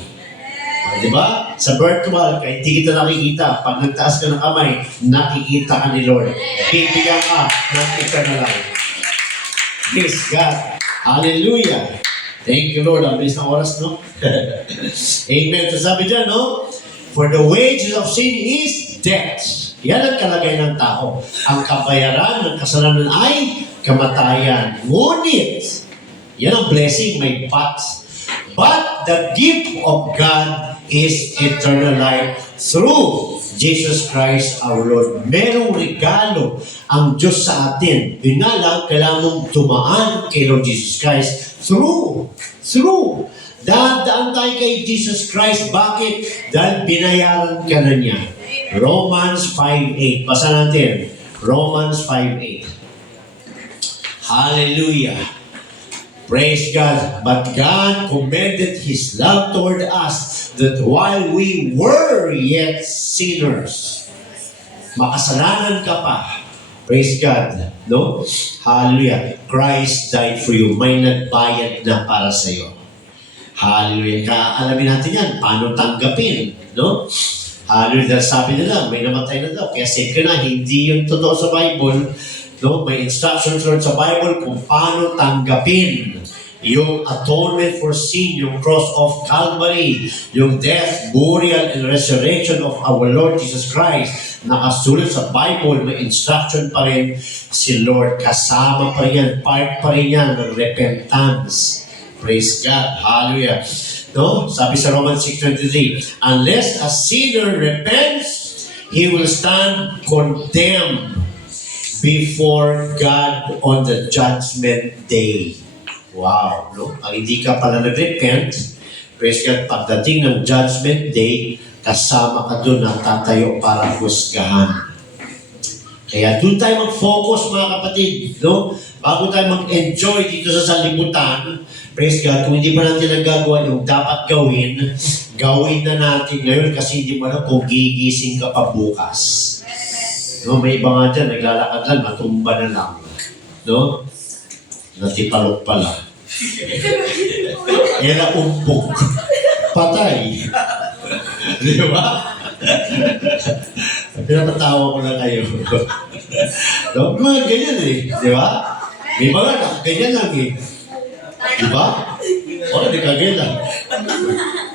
Di ba? Sa virtual, kahit hindi kita nakikita, pag nagtaas ka ng kamay, nakikita ka ni Lord. Bibigyan ka ng eternal life. Praise God. Hallelujah. Thank you, Lord. Ang bilis ng oras, no? Amen. So sabi dyan, no? For the wages of sin is death. Yan ang kalagay ng tao. Ang kabayaran ng kasalanan ay kamatayan. Ngunit, yan ang blessing, may but. But the gift of God is eternal life through Jesus Christ our Lord. Merong regalo ang Diyos sa atin. Yun nga lang, kailangan mong tumaan kay Lord Jesus Christ through. Dadaan tayo kay Jesus Christ. Bakit? Dahil binayaran ka na niya. Romans 5:8. Basa natin. Romans 5:8. Hallelujah. Praise God. But God commended His love toward us that while we were yet sinners, makasalanan ka pa. Praise God. No? Hallelujah. Christ died for you. May nagbayad na para sa iyo. Hallelujah. Alamin natin yan. Paano tanggapin? No? Hallelujah. Sabi nila, may namatay na daw. Kaya save ka na. Hindi yung totoo sa Bible. No? May instructions sa Bible kung paano tanggapin yung atonement for sin, yung cross of Calvary, yung death, burial, and resurrection of our Lord Jesus Christ. Nakasulat sa Bible, may instruction pa rin si Lord. Kasama pa rin yan, part pa rin yan ng repentance. Praise God. Hallelujah. No? Sabi sa Romans 6:23, unless a sinner repents, he will stand condemned before God on the judgment day. Wow, no? Pag hindi ka pala nag-repent, praise God, pagdating ng judgment day, kasama ka doon na tatayo para husgahan. Kaya doon tayo mag-focus, mga kapatid, no? Bago tayo mag-enjoy dito sa sanlibutan, praise God, kung hindi pa natin nagagawa yung dapat gawin, gawin na natin ngayon kasi hindi mo alam kung gigising ka pa bukas. No, may iba nga dyan, naglalakad lang, matumba na lang. No? Natipalok pala. Era umpok. Patay. Di ba? Pinapatawa ko na kayo. No? Mga ganyan eh. Di ba? May mga ganyan lang eh. Di ba? O, di ka ganyan.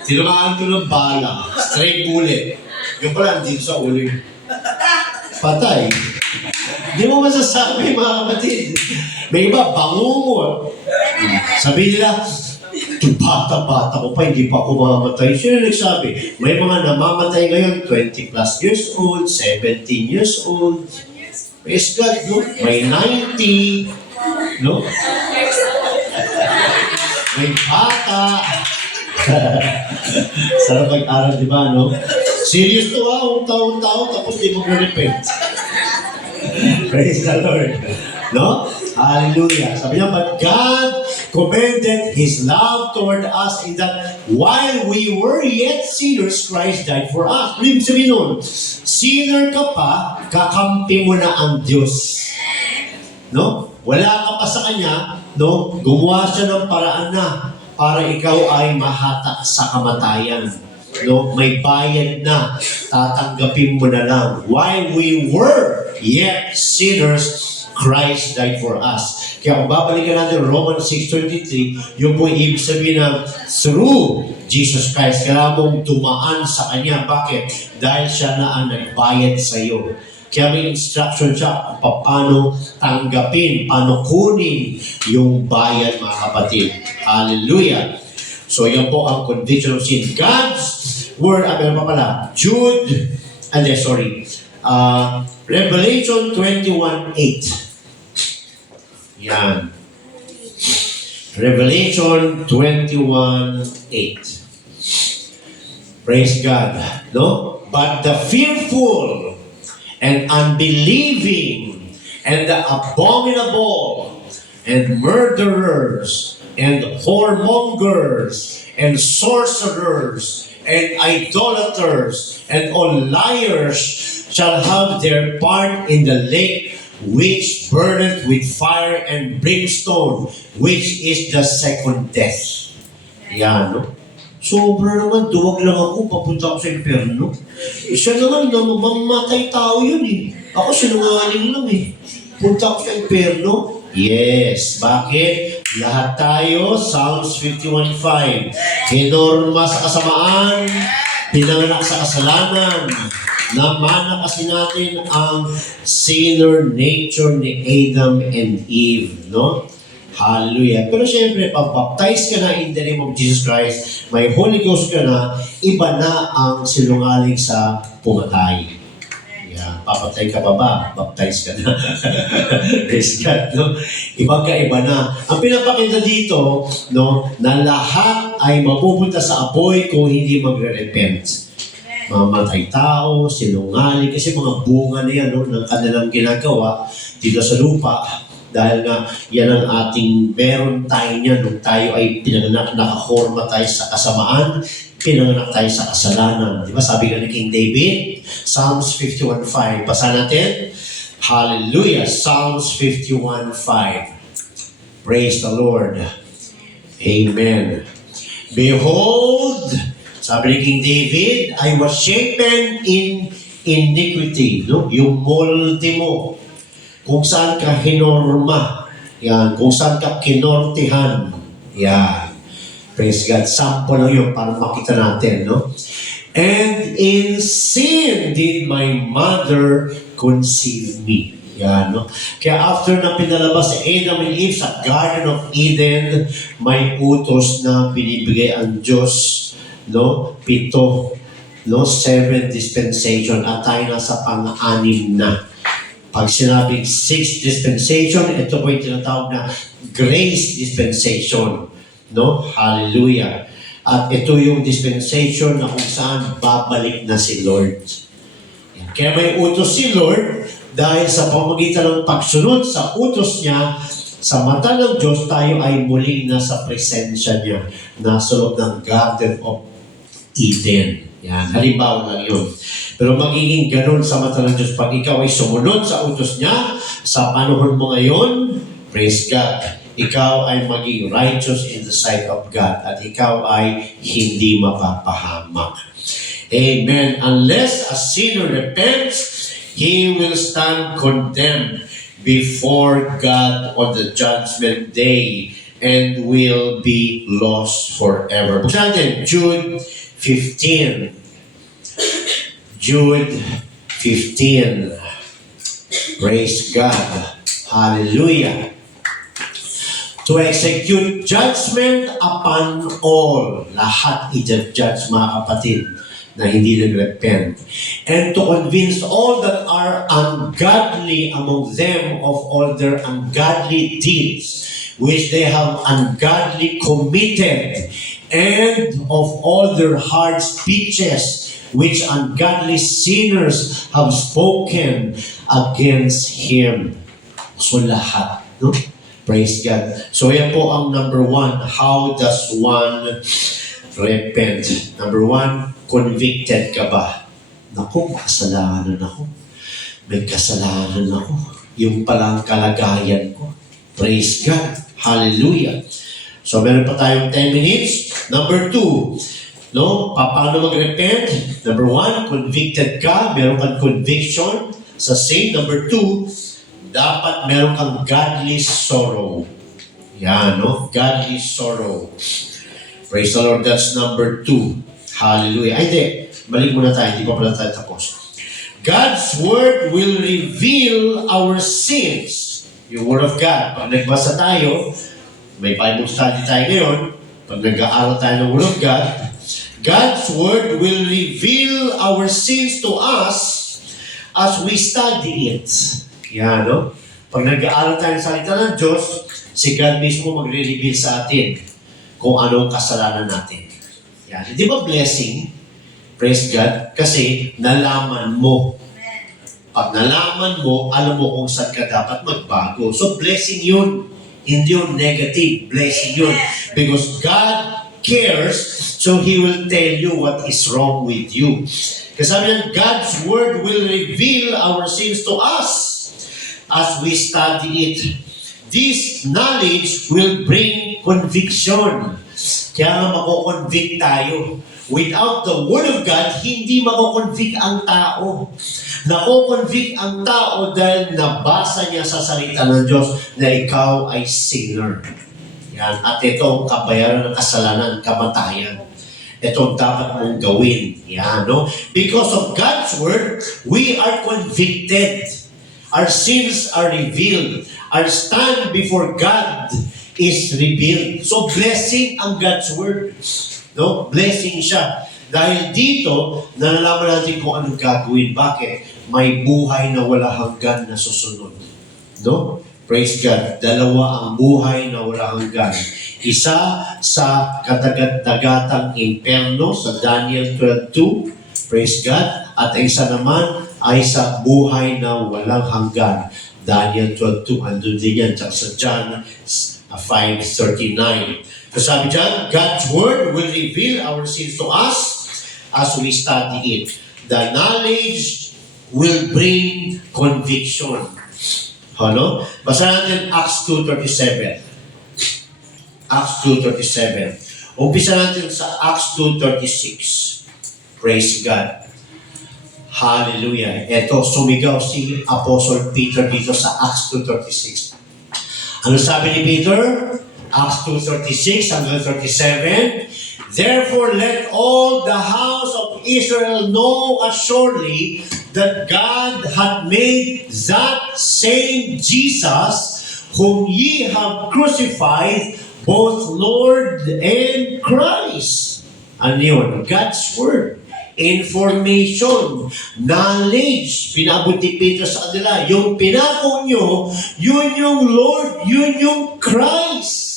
Tinamaan ko ng bala. Straight bullet. Yung pala, dito sa ulo. Patay. Di mo masasabi, mga kapatid. May iba, bangungot. Sabi nila, bata-bata ko pa, hindi pa ako mamamatay. Sino nagsabi? May mga namamatay ngayon, 20 plus years old, 17 years old. Praise God, no? May 90, no? May bata. Sarap mag-aral, di ba, no? Serious to taon-taon, tapos di mo repent. Praise the Lord. No? Hallelujah. Sabi niya, but God commended His love toward us in that while we were yet sinners, Christ died for us. Ano ibig sabihin nun? Sinner ka pa, kakampi mo na ang Diyos. No? Wala ka pa sa Kanya, no? Gumawa siya ng paraan na para ikaw ay mahatak sa kamatayan. No, may bayad na, tatanggapin mo na lang. While we were yet sinners, Christ died for us. Kaya kung babalikan natin Romans 6:23, yung po ibig sabihin na through Jesus Christ, kailangan mong tumaan sa Kanya. Bakit? Dahil siya na ang nagbayad sa iyo. Kaya may instruction siya kung paano tanggapin, paano kunin yung bayan, mga kapatid. Hallelujah! So yan po ang conviction of sin. God's word, meron pa pala, Revelation 21:8. Yan. Revelation 21:8. Praise God. No? But the fearful and unbelieving and the abominable and murderers and whoremongers and sorcerers and idolaters and all liars shall have their part in the lake which burneth with fire and brimstone, which is the second death. Yan, no? Sobra naman, duwag lang ako, papunta ako sa impyerno. Siya naman, mamamatay tao yun eh. Ako sinungaling lang eh. Punta ako sa impyerno. Yes. Bakit? Lahat tayo, Psalms 51:5. Hinorma sa kasamaan, pinanganak sa kasalanan. Namana kasi natin ang sinner nature ni Adam and Eve, no? Hallelujah. Pero syempre, pag baptize ka na in the name of Jesus Christ, may Holy Ghost ka na, iba na ang sinungaling sa pumatay. Yeah. Papatay ka pa ba? Baptize ka na. Praise God, no? Iba na. Ang pinapakita dito, no, na lahat ay mapupunta sa apoy kung hindi magre-repent. Mamatay tao, sinungaling, kasi mga bunga na yan, no, ng kanilang ginagawa dito sa lupa. Dahil nga, yan ang ating meron tayo niyan nung tayo ay pinanganak, nakakorma tayo sa kasamaan, pinanganak tayo sa kasalanan. Di ba? Sabi nga ni King David, Psalms 51:5. Basa natin. Hallelujah. Psalms 51:5. Praise the Lord. Amen. Behold, sabi ni King David, I was shapen in iniquity. No? Yung molde mo. Kung saan ka hinorma. Yan. Kung saan ka kinortihan. Yan. Praise God. Sample lang yun para makita natin, no? And in sin did my mother conceive me. Yan, no? Kaya after na pinalabas si Adam and Eve sa Garden of Eden, may utos na binibigay ang Diyos, no? 7, no? 7 dispensation at tayo nasa pang-6 na. Pag sinabing 6 dispensation, ito po yung tinatawag na grace dispensation. No? Hallelujah. At ito yung dispensation na kung saan babalik na si Lord. Kaya may utos si Lord dahil sa pamagitan ng pagsunod sa utos niya, sa mata ng Diyos, tayo ay muling nasa presensya niya, nasa loob ng Garden of Eden. Yan. Halimbawa lang yun. Pero magiging ganun sa mata ng Diyos pag ikaw ay sumunod sa utos niya, sa panahon mo ngayon, praise God, ikaw ay maging righteous in the sight of God at ikaw ay hindi mapapahamak. Amen. Unless a sinner repents, he will stand condemned before God on the judgment day and will be lost forever. Buksan natin, Jude 15. Jude 15. Praise God. Hallelujah. To execute judgment upon all. Lahat i-judge, mga kapatid, na hindi nag-repent. And to convince all that are ungodly among them of all their ungodly deeds, which they have ungodly committed, and of all their hard speeches, which ungodly sinners have spoken against him. So lahat, no? Praise God. So yan po ang number 1. How does one repent? Number 1, convicted ka ba? Naku, kasalanan ako. May kasalanan ako. Yung palang kalagayan ko. Praise God. Hallelujah. So meron pa tayong 10 minutes. Number 2, no? Paano mag-repent? Number 1, convicted ka. Meron kang conviction sa sin. Number 2, dapat meron kang godly sorrow. Yan, no? Godly sorrow. Praise the Lord. That's number 2. Hallelujah. Ay, hindi. Balik muna tayo. Hindi pa pala tayo tapos. God's Word will reveal our sins. Yung Word of God. Pag nagbasa tayo, may Bible study tayo ngayon, pag nag-aaral tayo ng Word of God, God's Word will reveal our sins to us as we study it. Yan, no? Pag nag-aaral tayo ng salita ng Diyos, si God mismo magre-reveal sa atin kung anong kasalanan natin. Yan. Di ba blessing? Praise God. Kasi nalaman mo. Pag nalaman mo, alam mo kung saan ka dapat magbago. So blessing yun. Hindi yun negative. Blessing yun. Because God cares, so He will tell you what is wrong with you. Kasi sabi niya, God's Word will reveal our sins to us as we study it. This knowledge will bring conviction. Kaya nga mako-convict tayo. Without the Word of God, hindi mako-convict ang tao. Nako-convict ang tao dahil nabasa niya sa salita ng Diyos na ikaw ay sinner. Yan. At ito ang kabayaran ng kasalanan, kamatayan. Ito ang dapat mong gawin. Yan, no? Because of God's Word, we are convicted. Our sins are revealed. Our stand before God is revealed. So blessing ang God's Word. No? Blessing siya. Dahil dito, nalalaman natin kung anong gagawin. Bakit? May buhay na wala hanggan na susunod. No? Praise God. Dalawa ang buhay na wala hanggan. Isa sa kadagat-dagatang imperno sa Daniel 12:2. Praise God. At isa naman ay sa buhay na walang hanggan. Daniel 12:2. Andun din yan sa John 5:39. So sabi dyan, God's Word will reveal our sins to us as we study it. The knowledge will bring conviction. Ano? Basa natin Acts 2:37. Acts 2:37. Umpisa natin sa Acts 2:36. Praise God. Hallelujah. Ito, sumigaw si Apostle Peter dito sa Acts 2:36. Ano sabi ni Peter? Acts 2:36 hanggang 37. Therefore, let all the house of Israel know assuredly that God had made that same Jesus whom ye have crucified, both Lord and Christ. Ano yun? God's Word. Information. Knowledge. Pinabot ni Peter sa kanila. Yung pinako nyo, yun yung Lord, yun yung Christ.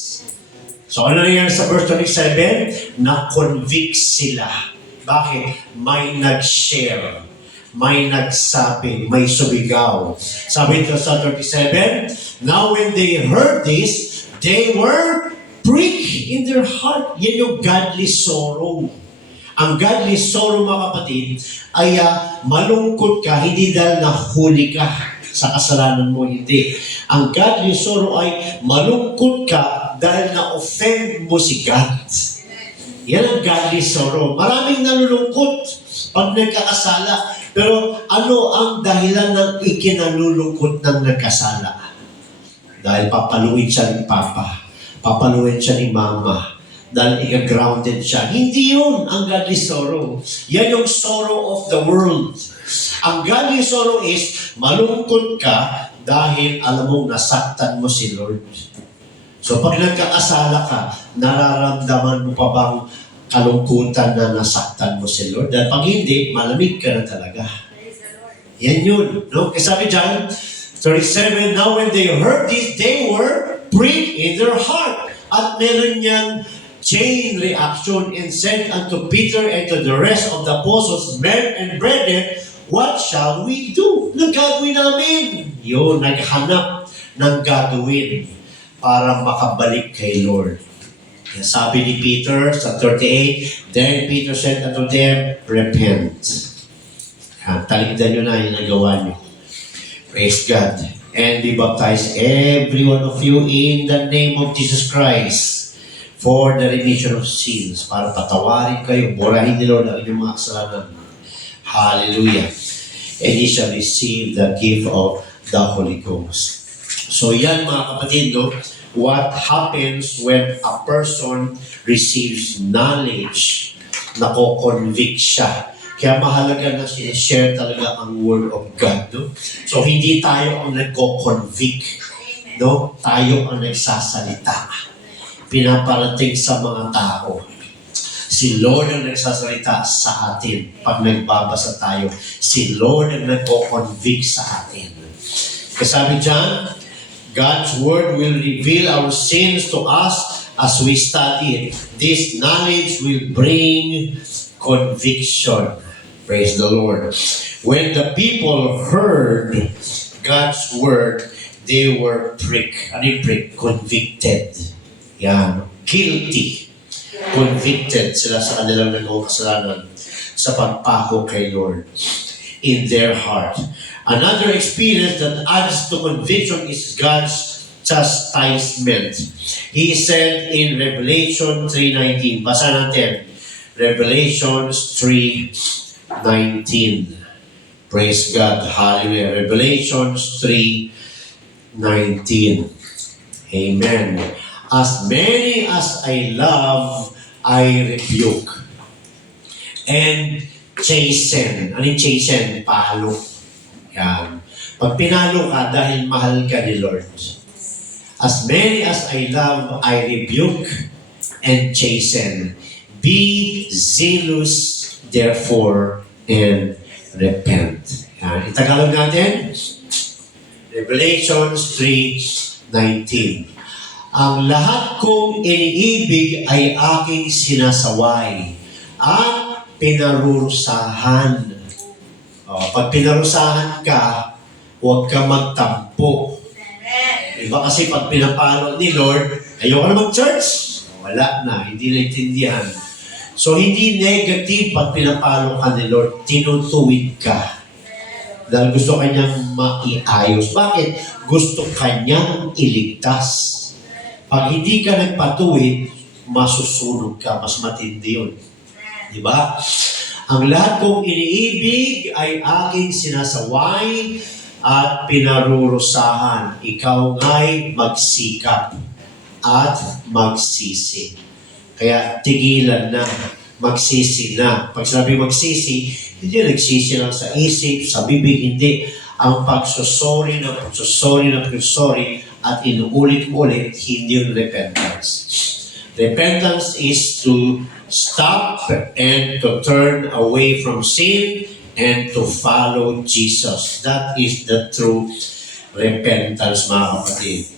So ano nangyari sa verse 27? Na-convict sila. Bakit? May nag-share. May nagsabi. May sumigaw. Sabi ito sa 37, Now when they heard this, they were pricked in their heart. Yan yung godly sorrow. Ang godly sorrow, mga kapatid, ay malungkot ka, hindi dahil nahuli ka sa kasalanan mo, hindi. Ang godly sorrow ay malungkot ka dahil na-offend mo si God. Yan ang godly sorrow. Maraming nalulungkot pag nagkakasala. Pero ano ang dahilan ng ikinalulungkot ng nagkasala? Dahil papaluin siya ni Papa. Papaluin siya ni Mama. Dahil ika-grounded siya. Hindi yun ang godly sorrow. Yan yung sorrow of the world. Ang godly sorrow is malungkot ka dahil alam mong nasaktan mo si Lord. So pag nagkakasala ka, nararamdaman mo pa bang kalungkutan na nasaktan mo si Lord? Dahil pag hindi, malamig ka na talaga. Yan yun. No? Kasi sabi dyan, 37, Now when they heard this, they were pricked in their heart. At meron niyang chain reaction and said unto Peter and to the rest of the apostles, Men and brethren, what shall we do? Anong gagawin namin? Yun, naghanap ng gagawin para makabalik kay Lord. Kaya sabi ni Peter sa 38, Then Peter said unto them, Repent. Talikdan nyo na yung nagawa nyo. Praise God. And be baptized every one of you in the name of Jesus Christ for the remission of sins. Para patawarin kayo, burahin ni Lord ang inyong mga kasalanan. Hallelujah. And ye shall receive the gift of the Holy Ghost. So yan mga kapatid, no? What happens when a person receives knowledge, nako-convict siya. Kaya mahalaga na share talaga ang Word of God. No? So, hindi tayo ang nagko-convict. No? Tayo ang nagsasalita. Pinaparating sa mga tao. Si Lord ang nagsasalita sa atin pag nagbabasa tayo. Si Lord ang nagko-convict sa atin. Kasabi dyan, God's Word will reveal our sins to us as we study it. This knowledge will bring conviction. Praise the Lord. When the people heard God's Word, they were convicted. Yan. Guilty. Convicted sila sa kanilang nagawang kasalanan sa pagpako kay Lord in their heart. Another experience that adds to conviction is God's chastisement. He said in Revelation 3:19, basa natin, Revelations 3:19. Praise God. Hallelujah. Revelations 3:19. Amen. As many as I love, I rebuke and chasten. Ano yung chasten? Palo. Yan. Pag pinalo ka dahil mahal ka ni Lord. As many as I love, I rebuke and chasten. Be zealous, therefore, and repent. Yan. Itagalog natin. Revelations 3:19. Ang lahat kong iniibig ay aking sinasaway at pinarurusahan. Pag pinarusahan ka, huwag ka magtampo. Diba kasi pag pinapalo ni Lord, ayoko na mag-church. Wala na, hindi naintindihan. So hindi negative pag pinapalo ka ni Lord, tinutuwid ka. Dahil gusto kanyang maiayos. Bakit? Gusto kanyang iligtas. Pag hindi ka nagpatuwid, masusunog ka, mas matindi yun. Diba? Ang lahat kong iniibig ay aking sinasaway at pinarurusahan. Ikaw nga'y magsikap at magsisi. Kaya tigilan na, magsisi na. Pag sinabi magsisi, hindi nagsisi lang sa isip, sa bibig, hindi. Ang pagsusori at inuulit-ulit, hindi yung repentance. Repentance is to stop and to turn away from sin and to follow Jesus. That is the true repentance, mga kapatid.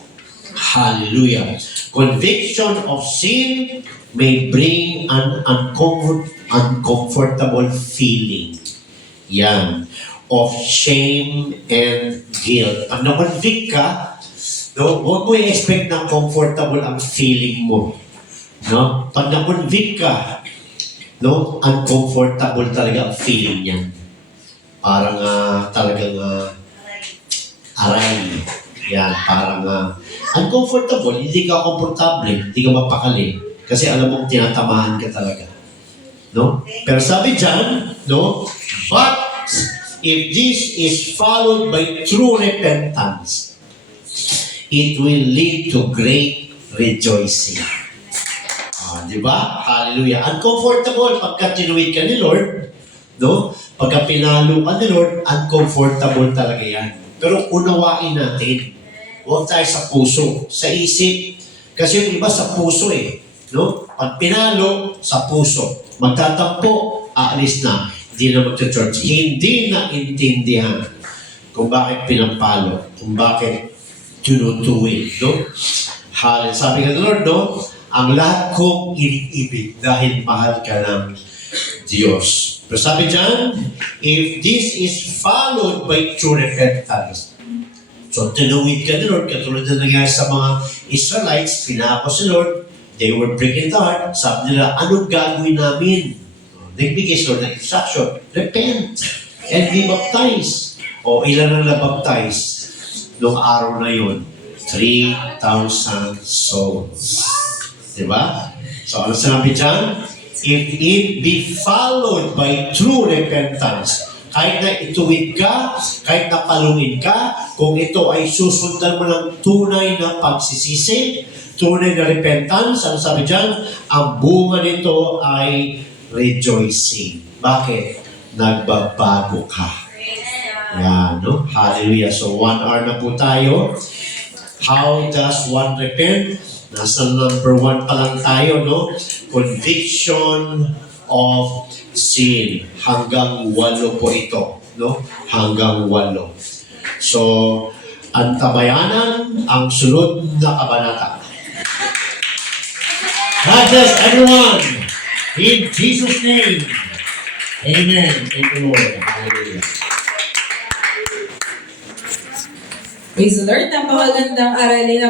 Hallelujah. Conviction of sin may bring an uncomfortable feeling. Yan. Of shame and guilt. Pag na-convict ka, no, huwag mo i-expect na comfortable ang feeling mo. No? Pag na-convict ka, no, uncomfortable talaga ang feeling niya. Parang talagang aray. Yan, parang uncomfortable, hindi ka komportable, hindi ka mapakali. Kasi alam mong tinatamahan ka talaga. No? Pero sabi dyan, no, but if this is followed by true repentance, it will lead to great rejoicing. Di ba? Hallelujah. Uncomfortable pagka tinuwid ka ni Lord, no? Pagka pinalo ka ni Lord, uncomfortable talaga yan. Pero unawain natin. Huwag tayo sa puso, sa isip. Kasi yung iba sa puso no? Pag pinalo, sa puso. Magtatampo, aalis na. Hindi na magta-church. Hindi na intindihan kung bakit pinampalo, kung bakit tinutuwid, no? Hallelujah. Sabi ka ng Lord, no? Ang lahat kong iniibig dahil mahal ka ng Diyos. Pero sabi dyan, if this is followed by true repentance, so tinuwid ka ni Lord, katulad na nangyari sa mga Israelites, pinako si Lord, they were breaking the heart, sabi nila, anong gagawin namin? Nagbigay si Lord ng instruction, repent and be baptized. O ilan ang nabaptize noong araw na yun? 3,000 souls. Diba? So, ano sinabi dyan? If it be followed by true repentance, kahit na ituwid ka, kahit na paluin ka, kung ito ay susundan mo ng tunay na pagsisisi, tunay na repentance, ano sabi dyan? Ang bunga nito ay rejoicing. Bakit? nagbabago ka. Yan, no? Hallelujah. So, 1 hour na po tayo. How does one repent? Nasa number 1 pa lang tayo, no? Conviction of sin. Hanggang 8 po ito, no? Hanggang 8. So, antabayanan ang sunod na kabanata. God bless everyone. In Jesus' name. Amen. Thank you, Lord. Hallelujah. Praise the Lord. Napakagandang aralin na